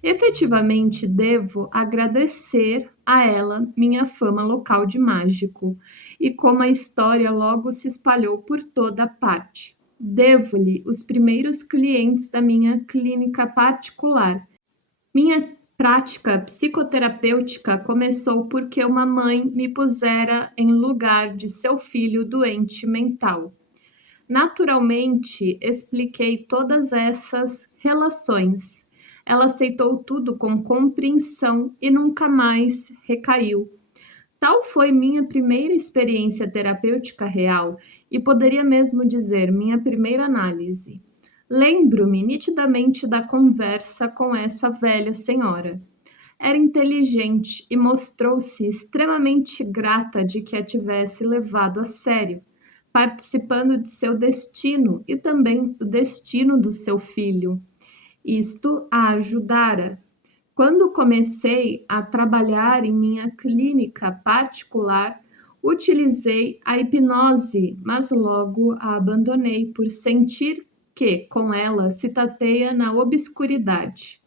Efetivamente, devo agradecer a ela minha fama local de mágico, e como a história logo se espalhou por toda parte. Devo-lhe os primeiros clientes da minha clínica particular. Minha prática psicoterapêutica começou porque uma mãe me pusera em lugar de seu filho doente mental. Naturalmente, expliquei todas essas relações. Ela aceitou tudo com compreensão e nunca mais recaiu. Tal foi minha primeira experiência terapêutica real e poderia mesmo dizer minha primeira análise. Lembro-me nitidamente da conversa com essa velha senhora. Era inteligente e mostrou-se extremamente grata de que a tivesse levado a sério, participando de seu destino e também do destino do seu filho. Isto a ajudara. Quando comecei a trabalhar em minha clínica particular, utilizei a hipnose, mas logo a abandonei por sentir que, com ela, se tateia na obscuridade.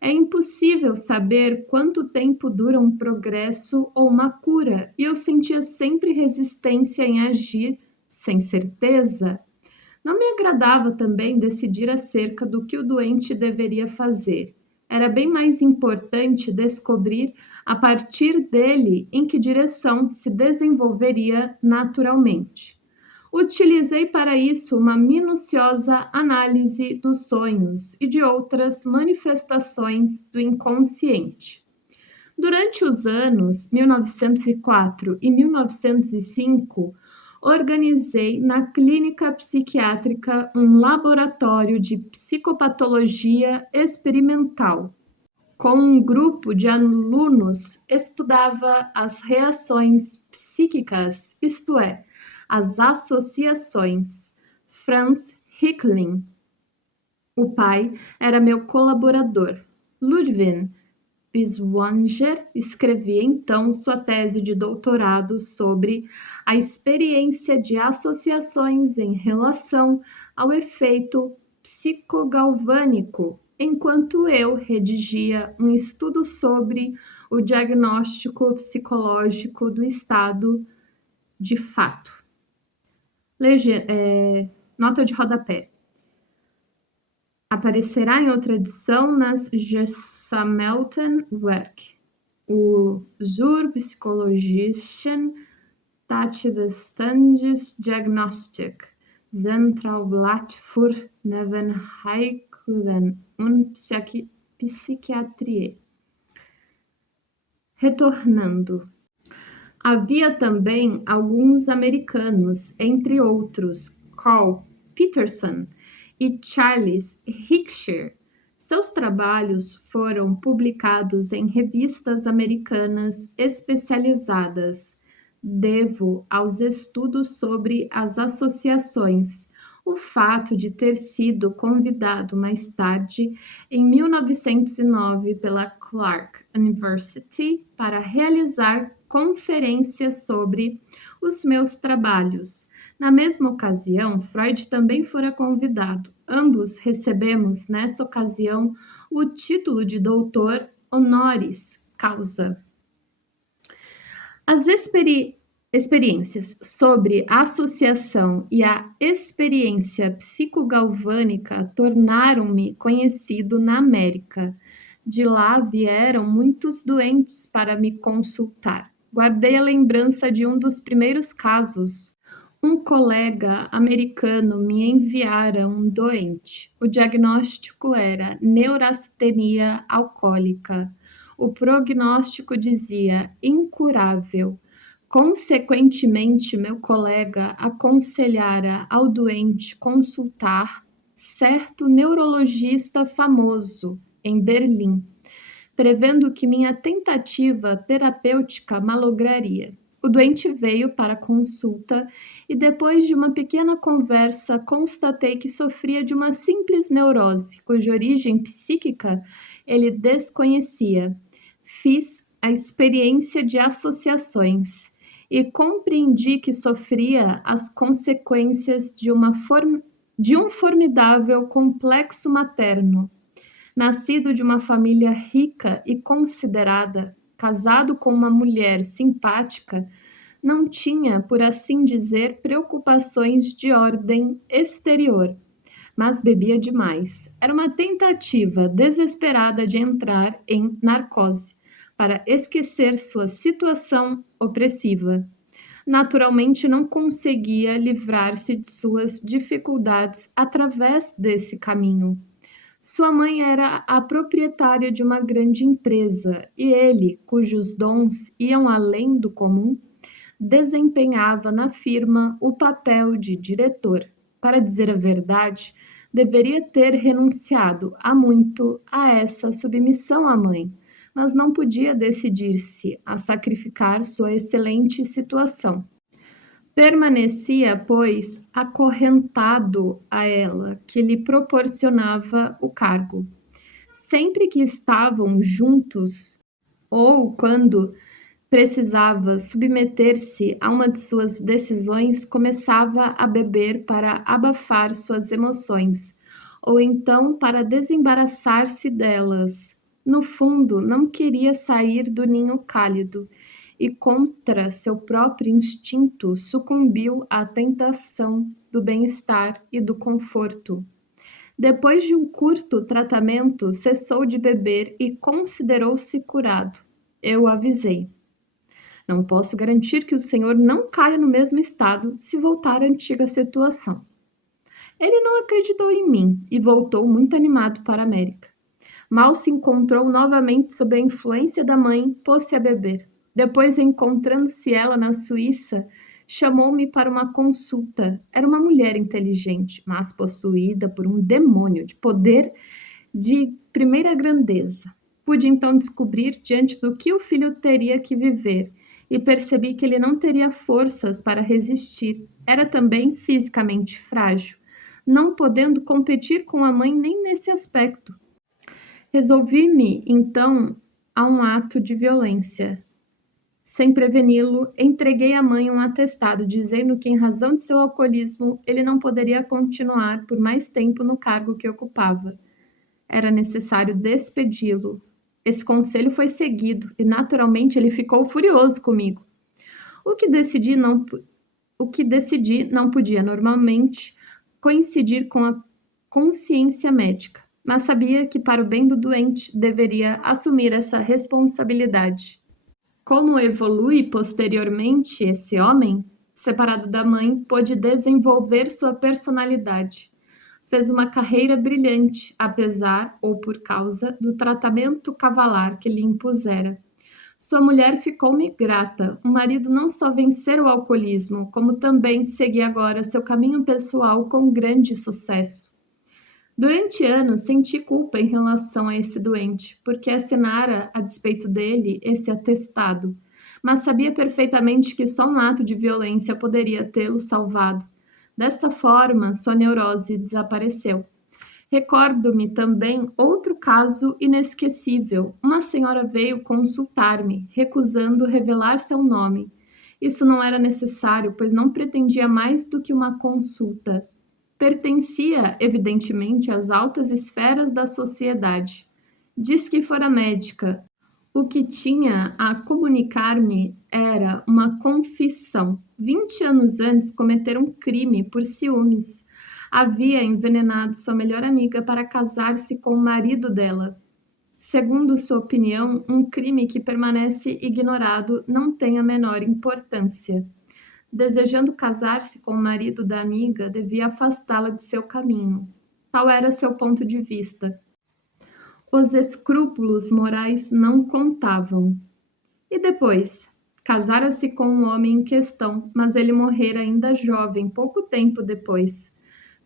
É impossível saber quanto tempo dura um progresso ou uma cura, e eu sentia sempre resistência em agir sem certeza. Não me agradava também decidir acerca do que o doente deveria fazer. Era bem mais importante descobrir a partir dele em que direção se desenvolveria naturalmente. Utilizei para isso uma minuciosa análise dos sonhos e de outras manifestações do inconsciente. Durante os anos 1904 e 1905, organizei na clínica psiquiátrica um laboratório de psicopatologia experimental. Com um grupo de alunos, estudava as reações psíquicas, isto é, as associações. Franz Hickling, o pai, era meu colaborador. Ludwig Biswanger escrevia então sua tese de doutorado sobre a experiência de associações em relação ao efeito psicogalvânico, enquanto eu redigia um estudo sobre o diagnóstico psicológico do estado de fato. Nota de rodapé. Aparecerá em outra edição nas Gesammelten Werk. O Zur Psychologischen Tatbestandes Diagnostik, Zentralblatt für Nebenheilkunde und Psychiatrie. Retornando. Havia também alguns americanos, entre outros, Carl Peterson e Charles Hicksher. Seus trabalhos foram publicados em revistas americanas especializadas. Devo aos estudos sobre as associações o fato de ter sido convidado mais tarde, em 1909, pela Clark University para realizar conferências sobre os meus trabalhos. Na mesma ocasião, Freud também fora convidado. Ambos recebemos, nessa ocasião, o título de doutor honoris causa. As experiências sobre a associação e a experiência psicogalvânica tornaram-me conhecido na América. De lá vieram muitos doentes para me consultar. Guardei a lembrança de um dos primeiros casos. Um colega americano me enviara um doente. O diagnóstico era neurastenia alcoólica. O prognóstico dizia incurável. Consequentemente, meu colega aconselhara ao doente consultar certo neurologista famoso em Berlim, prevendo que minha tentativa terapêutica malograria. O doente veio para a consulta e, depois de uma pequena conversa, constatei que sofria de uma simples neurose, cuja origem psíquica ele desconhecia. Fiz a experiência de associações e compreendi que sofria as consequências de um formidável complexo materno. Nascido de uma família rica e considerada, casado com uma mulher simpática, não tinha, por assim dizer, preocupações de ordem exterior, mas bebia demais. Era uma tentativa desesperada de entrar em narcose para esquecer sua situação opressiva. Naturalmente, não conseguia livrar-se de suas dificuldades através desse caminho. Sua mãe era a proprietária de uma grande empresa e ele, cujos dons iam além do comum, desempenhava na firma o papel de diretor. Para dizer a verdade, deveria ter renunciado há muito a essa submissão à mãe, mas não podia decidir-se a sacrificar sua excelente situação. Permanecia, pois, acorrentado a ela, que lhe proporcionava o cargo. Sempre que estavam juntos, ou quando precisava submeter-se a uma de suas decisões, começava a beber para abafar suas emoções, ou então para desembaraçar-se delas. No fundo, não queria sair do ninho cálido e, contra seu próprio instinto, sucumbiu à tentação do bem-estar e do conforto. Depois de um curto tratamento, cessou de beber e considerou-se curado. Eu o avisei. Não posso garantir que o senhor não caia no mesmo estado se voltar à antiga situação. Ele não acreditou em mim e voltou muito animado para a América. Mal se encontrou novamente sob a influência da mãe, pôs-se a beber. Depois, encontrando-se ela na Suíça, chamou-me para uma consulta. Era uma mulher inteligente, mas possuída por um demônio de poder de primeira grandeza. Pude então descobrir diante do que o filho teria que viver e percebi que ele não teria forças para resistir. Era também fisicamente frágil, não podendo competir com a mãe nem nesse aspecto. Resolvi-me, então, a um ato de violência. Sem preveni-lo, entreguei à mãe um atestado dizendo que, em razão de seu alcoolismo, ele não poderia continuar por mais tempo no cargo que ocupava. Era necessário despedi-lo. Esse conselho foi seguido e, naturalmente, ele ficou furioso comigo. O que decidi não podia normalmente coincidir com a consciência médica, mas sabia que, para o bem do doente, deveria assumir essa responsabilidade. Como evolui posteriormente esse homem, separado da mãe, pôde desenvolver sua personalidade. Fez uma carreira brilhante, apesar ou por causa do tratamento cavalar que lhe impusera. Sua mulher ficou-me grata. O marido não só vencera o alcoolismo, como também seguia agora seu caminho pessoal com grande sucesso. Durante anos, senti culpa em relação a esse doente, porque assinara, a despeito dele, esse atestado, mas sabia perfeitamente que só um ato de violência poderia tê-lo salvado. Desta forma, sua neurose desapareceu. Recordo-me também outro caso inesquecível. Uma senhora veio consultar-me, recusando revelar seu nome. Isso não era necessário, pois não pretendia mais do que uma consulta. Pertencia, evidentemente, às altas esferas da sociedade. Diz que fora médica. O que tinha a comunicar-me era uma confissão. 20 anos antes cometera um crime por ciúmes. Havia envenenado sua melhor amiga para casar-se com o marido dela. Segundo sua opinião, um crime que permanece ignorado não tem a menor importância. Desejando casar-se com o marido da amiga, devia afastá-la de seu caminho. Tal era seu ponto de vista. Os escrúpulos morais não contavam. E depois? Casara-se com o homem em questão, mas ele morrera ainda jovem, pouco tempo depois.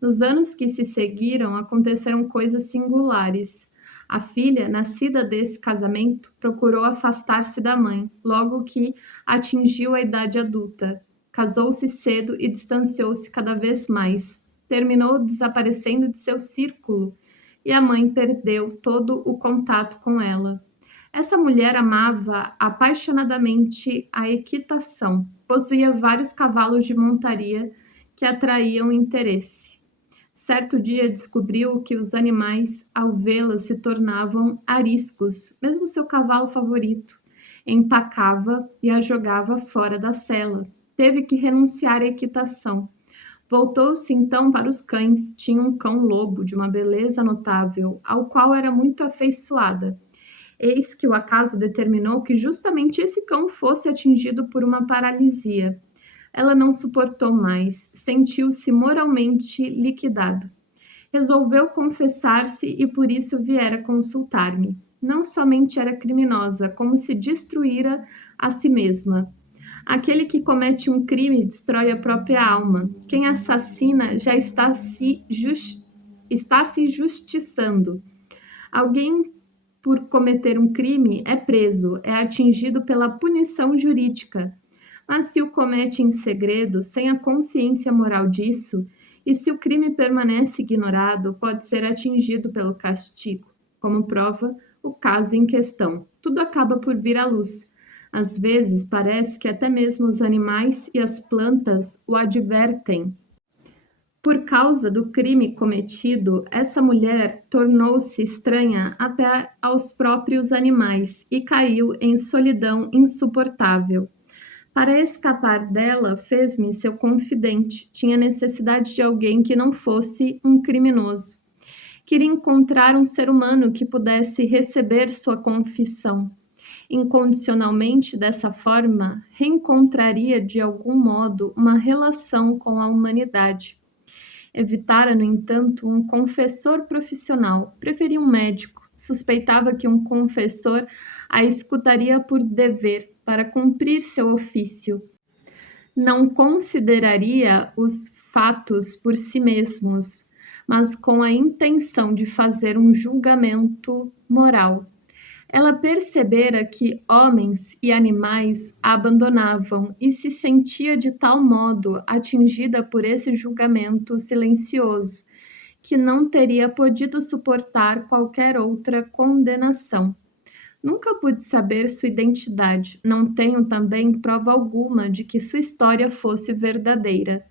Nos anos que se seguiram, aconteceram coisas singulares. A filha, nascida desse casamento, procurou afastar-se da mãe, logo que atingiu a idade adulta. Casou-se cedo e distanciou-se cada vez mais. Terminou desaparecendo de seu círculo e a mãe perdeu todo o contato com ela. Essa mulher amava apaixonadamente a equitação. Possuía vários cavalos de montaria que atraíam interesse. Certo dia descobriu que os animais, ao vê-la, se tornavam ariscos, mesmo seu cavalo favorito. Empacava e a jogava fora da sela. Teve que renunciar à equitação. Voltou-se então para os cães. Tinha um cão-lobo de uma beleza notável, ao qual era muito afeiçoada. Eis que o acaso determinou que justamente esse cão fosse atingido por uma paralisia. Ela não suportou mais, sentiu-se moralmente liquidada. Resolveu confessar-se e por isso viera consultar-me. Não somente era criminosa, como se destruíra a si mesma. Aquele que comete um crime destrói a própria alma. Quem assassina já está se justiçando. Alguém, por cometer um crime, é preso, é atingido pela punição jurídica. Mas se o comete em segredo, sem a consciência moral disso, e se o crime permanece ignorado, pode ser atingido pelo castigo. Como prova, o caso em questão. Tudo acaba por vir à luz. Às vezes, parece que até mesmo os animais e as plantas o advertem. Por causa do crime cometido, essa mulher tornou-se estranha até aos próprios animais e caiu em solidão insuportável. Para escapar dela, fez-me seu confidente. Tinha necessidade de alguém que não fosse um criminoso. Queria encontrar um ser humano que pudesse receber sua confissão. Incondicionalmente, dessa forma, reencontraria de algum modo uma relação com a humanidade. Evitara, no entanto, um confessor profissional. Preferia um médico. Suspeitava que um confessor a escutaria por dever, para cumprir seu ofício. Não consideraria os fatos por si mesmos, mas com a intenção de fazer um julgamento moral. Ela percebera que homens e animais a abandonavam e se sentia de tal modo atingida por esse julgamento silencioso que não teria podido suportar qualquer outra condenação. Nunca pude saber sua identidade. Não tenho também prova alguma de que sua história fosse verdadeira.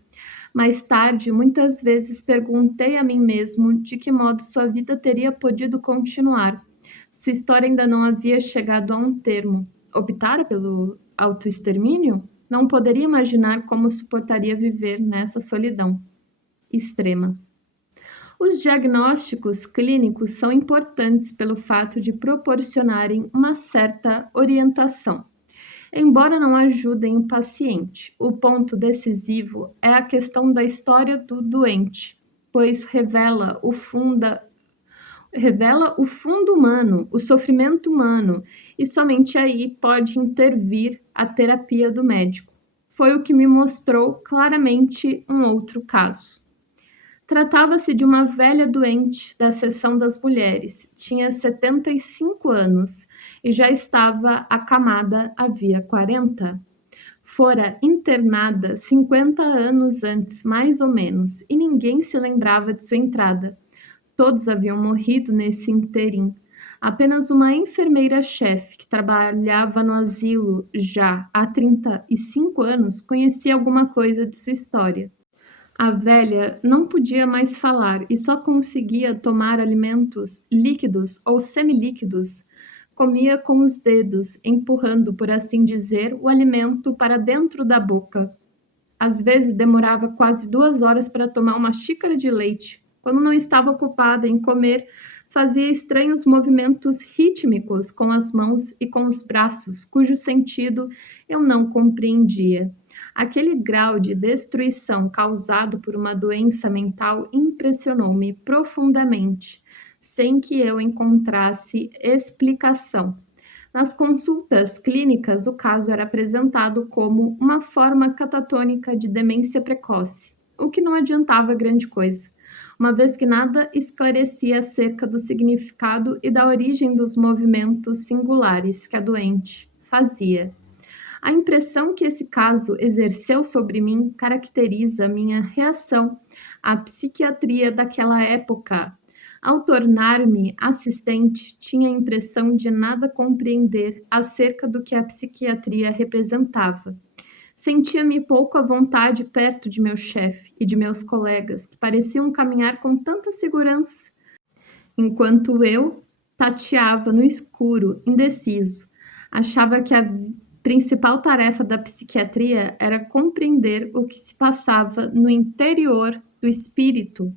Mais tarde, muitas vezes perguntei a mim mesmo de que modo sua vida teria podido continuar. Sua história ainda não havia chegado a um termo. Optara pelo autoextermínio? Não poderia imaginar como suportaria viver nessa solidão extrema. Os diagnósticos clínicos são importantes pelo fato de proporcionarem uma certa orientação, embora não ajudem o paciente. O ponto decisivo é a questão da história do doente, pois revela o fundo humano, o sofrimento humano, e somente aí pode intervir a terapia do médico. Foi o que me mostrou claramente um outro caso. Tratava-se de uma velha doente da seção das mulheres. Tinha 75 anos e já estava acamada havia 40. Fora internada 50 anos antes, mais ou menos, e ninguém se lembrava de sua entrada. Todos haviam morrido nesse interim. Apenas uma enfermeira-chefe, que trabalhava no asilo já há 35 anos, conhecia alguma coisa de sua história. A velha não podia mais falar e só conseguia tomar alimentos líquidos ou semilíquidos. Comia com os dedos, empurrando, por assim dizer, o alimento para dentro da boca. Às vezes demorava quase 2 horas para tomar uma xícara de leite. Quando não estava ocupada em comer, fazia estranhos movimentos rítmicos com as mãos e com os braços, cujo sentido eu não compreendia. Aquele grau de destruição causado por uma doença mental impressionou-me profundamente, sem que eu encontrasse explicação. Nas consultas clínicas, o caso era apresentado como uma forma catatônica de demência precoce, o que não adiantava grande coisa, uma vez que nada esclarecia acerca do significado e da origem dos movimentos singulares que a doente fazia. A impressão que esse caso exerceu sobre mim caracteriza minha reação à psiquiatria daquela época. Ao tornar-me assistente, tinha a impressão de nada compreender acerca do que a psiquiatria representava. Sentia-me pouco à vontade perto de meu chefe e de meus colegas, que pareciam caminhar com tanta segurança, enquanto eu tateava no escuro, indeciso. Achava que a principal tarefa da psiquiatria era compreender o que se passava no interior do espírito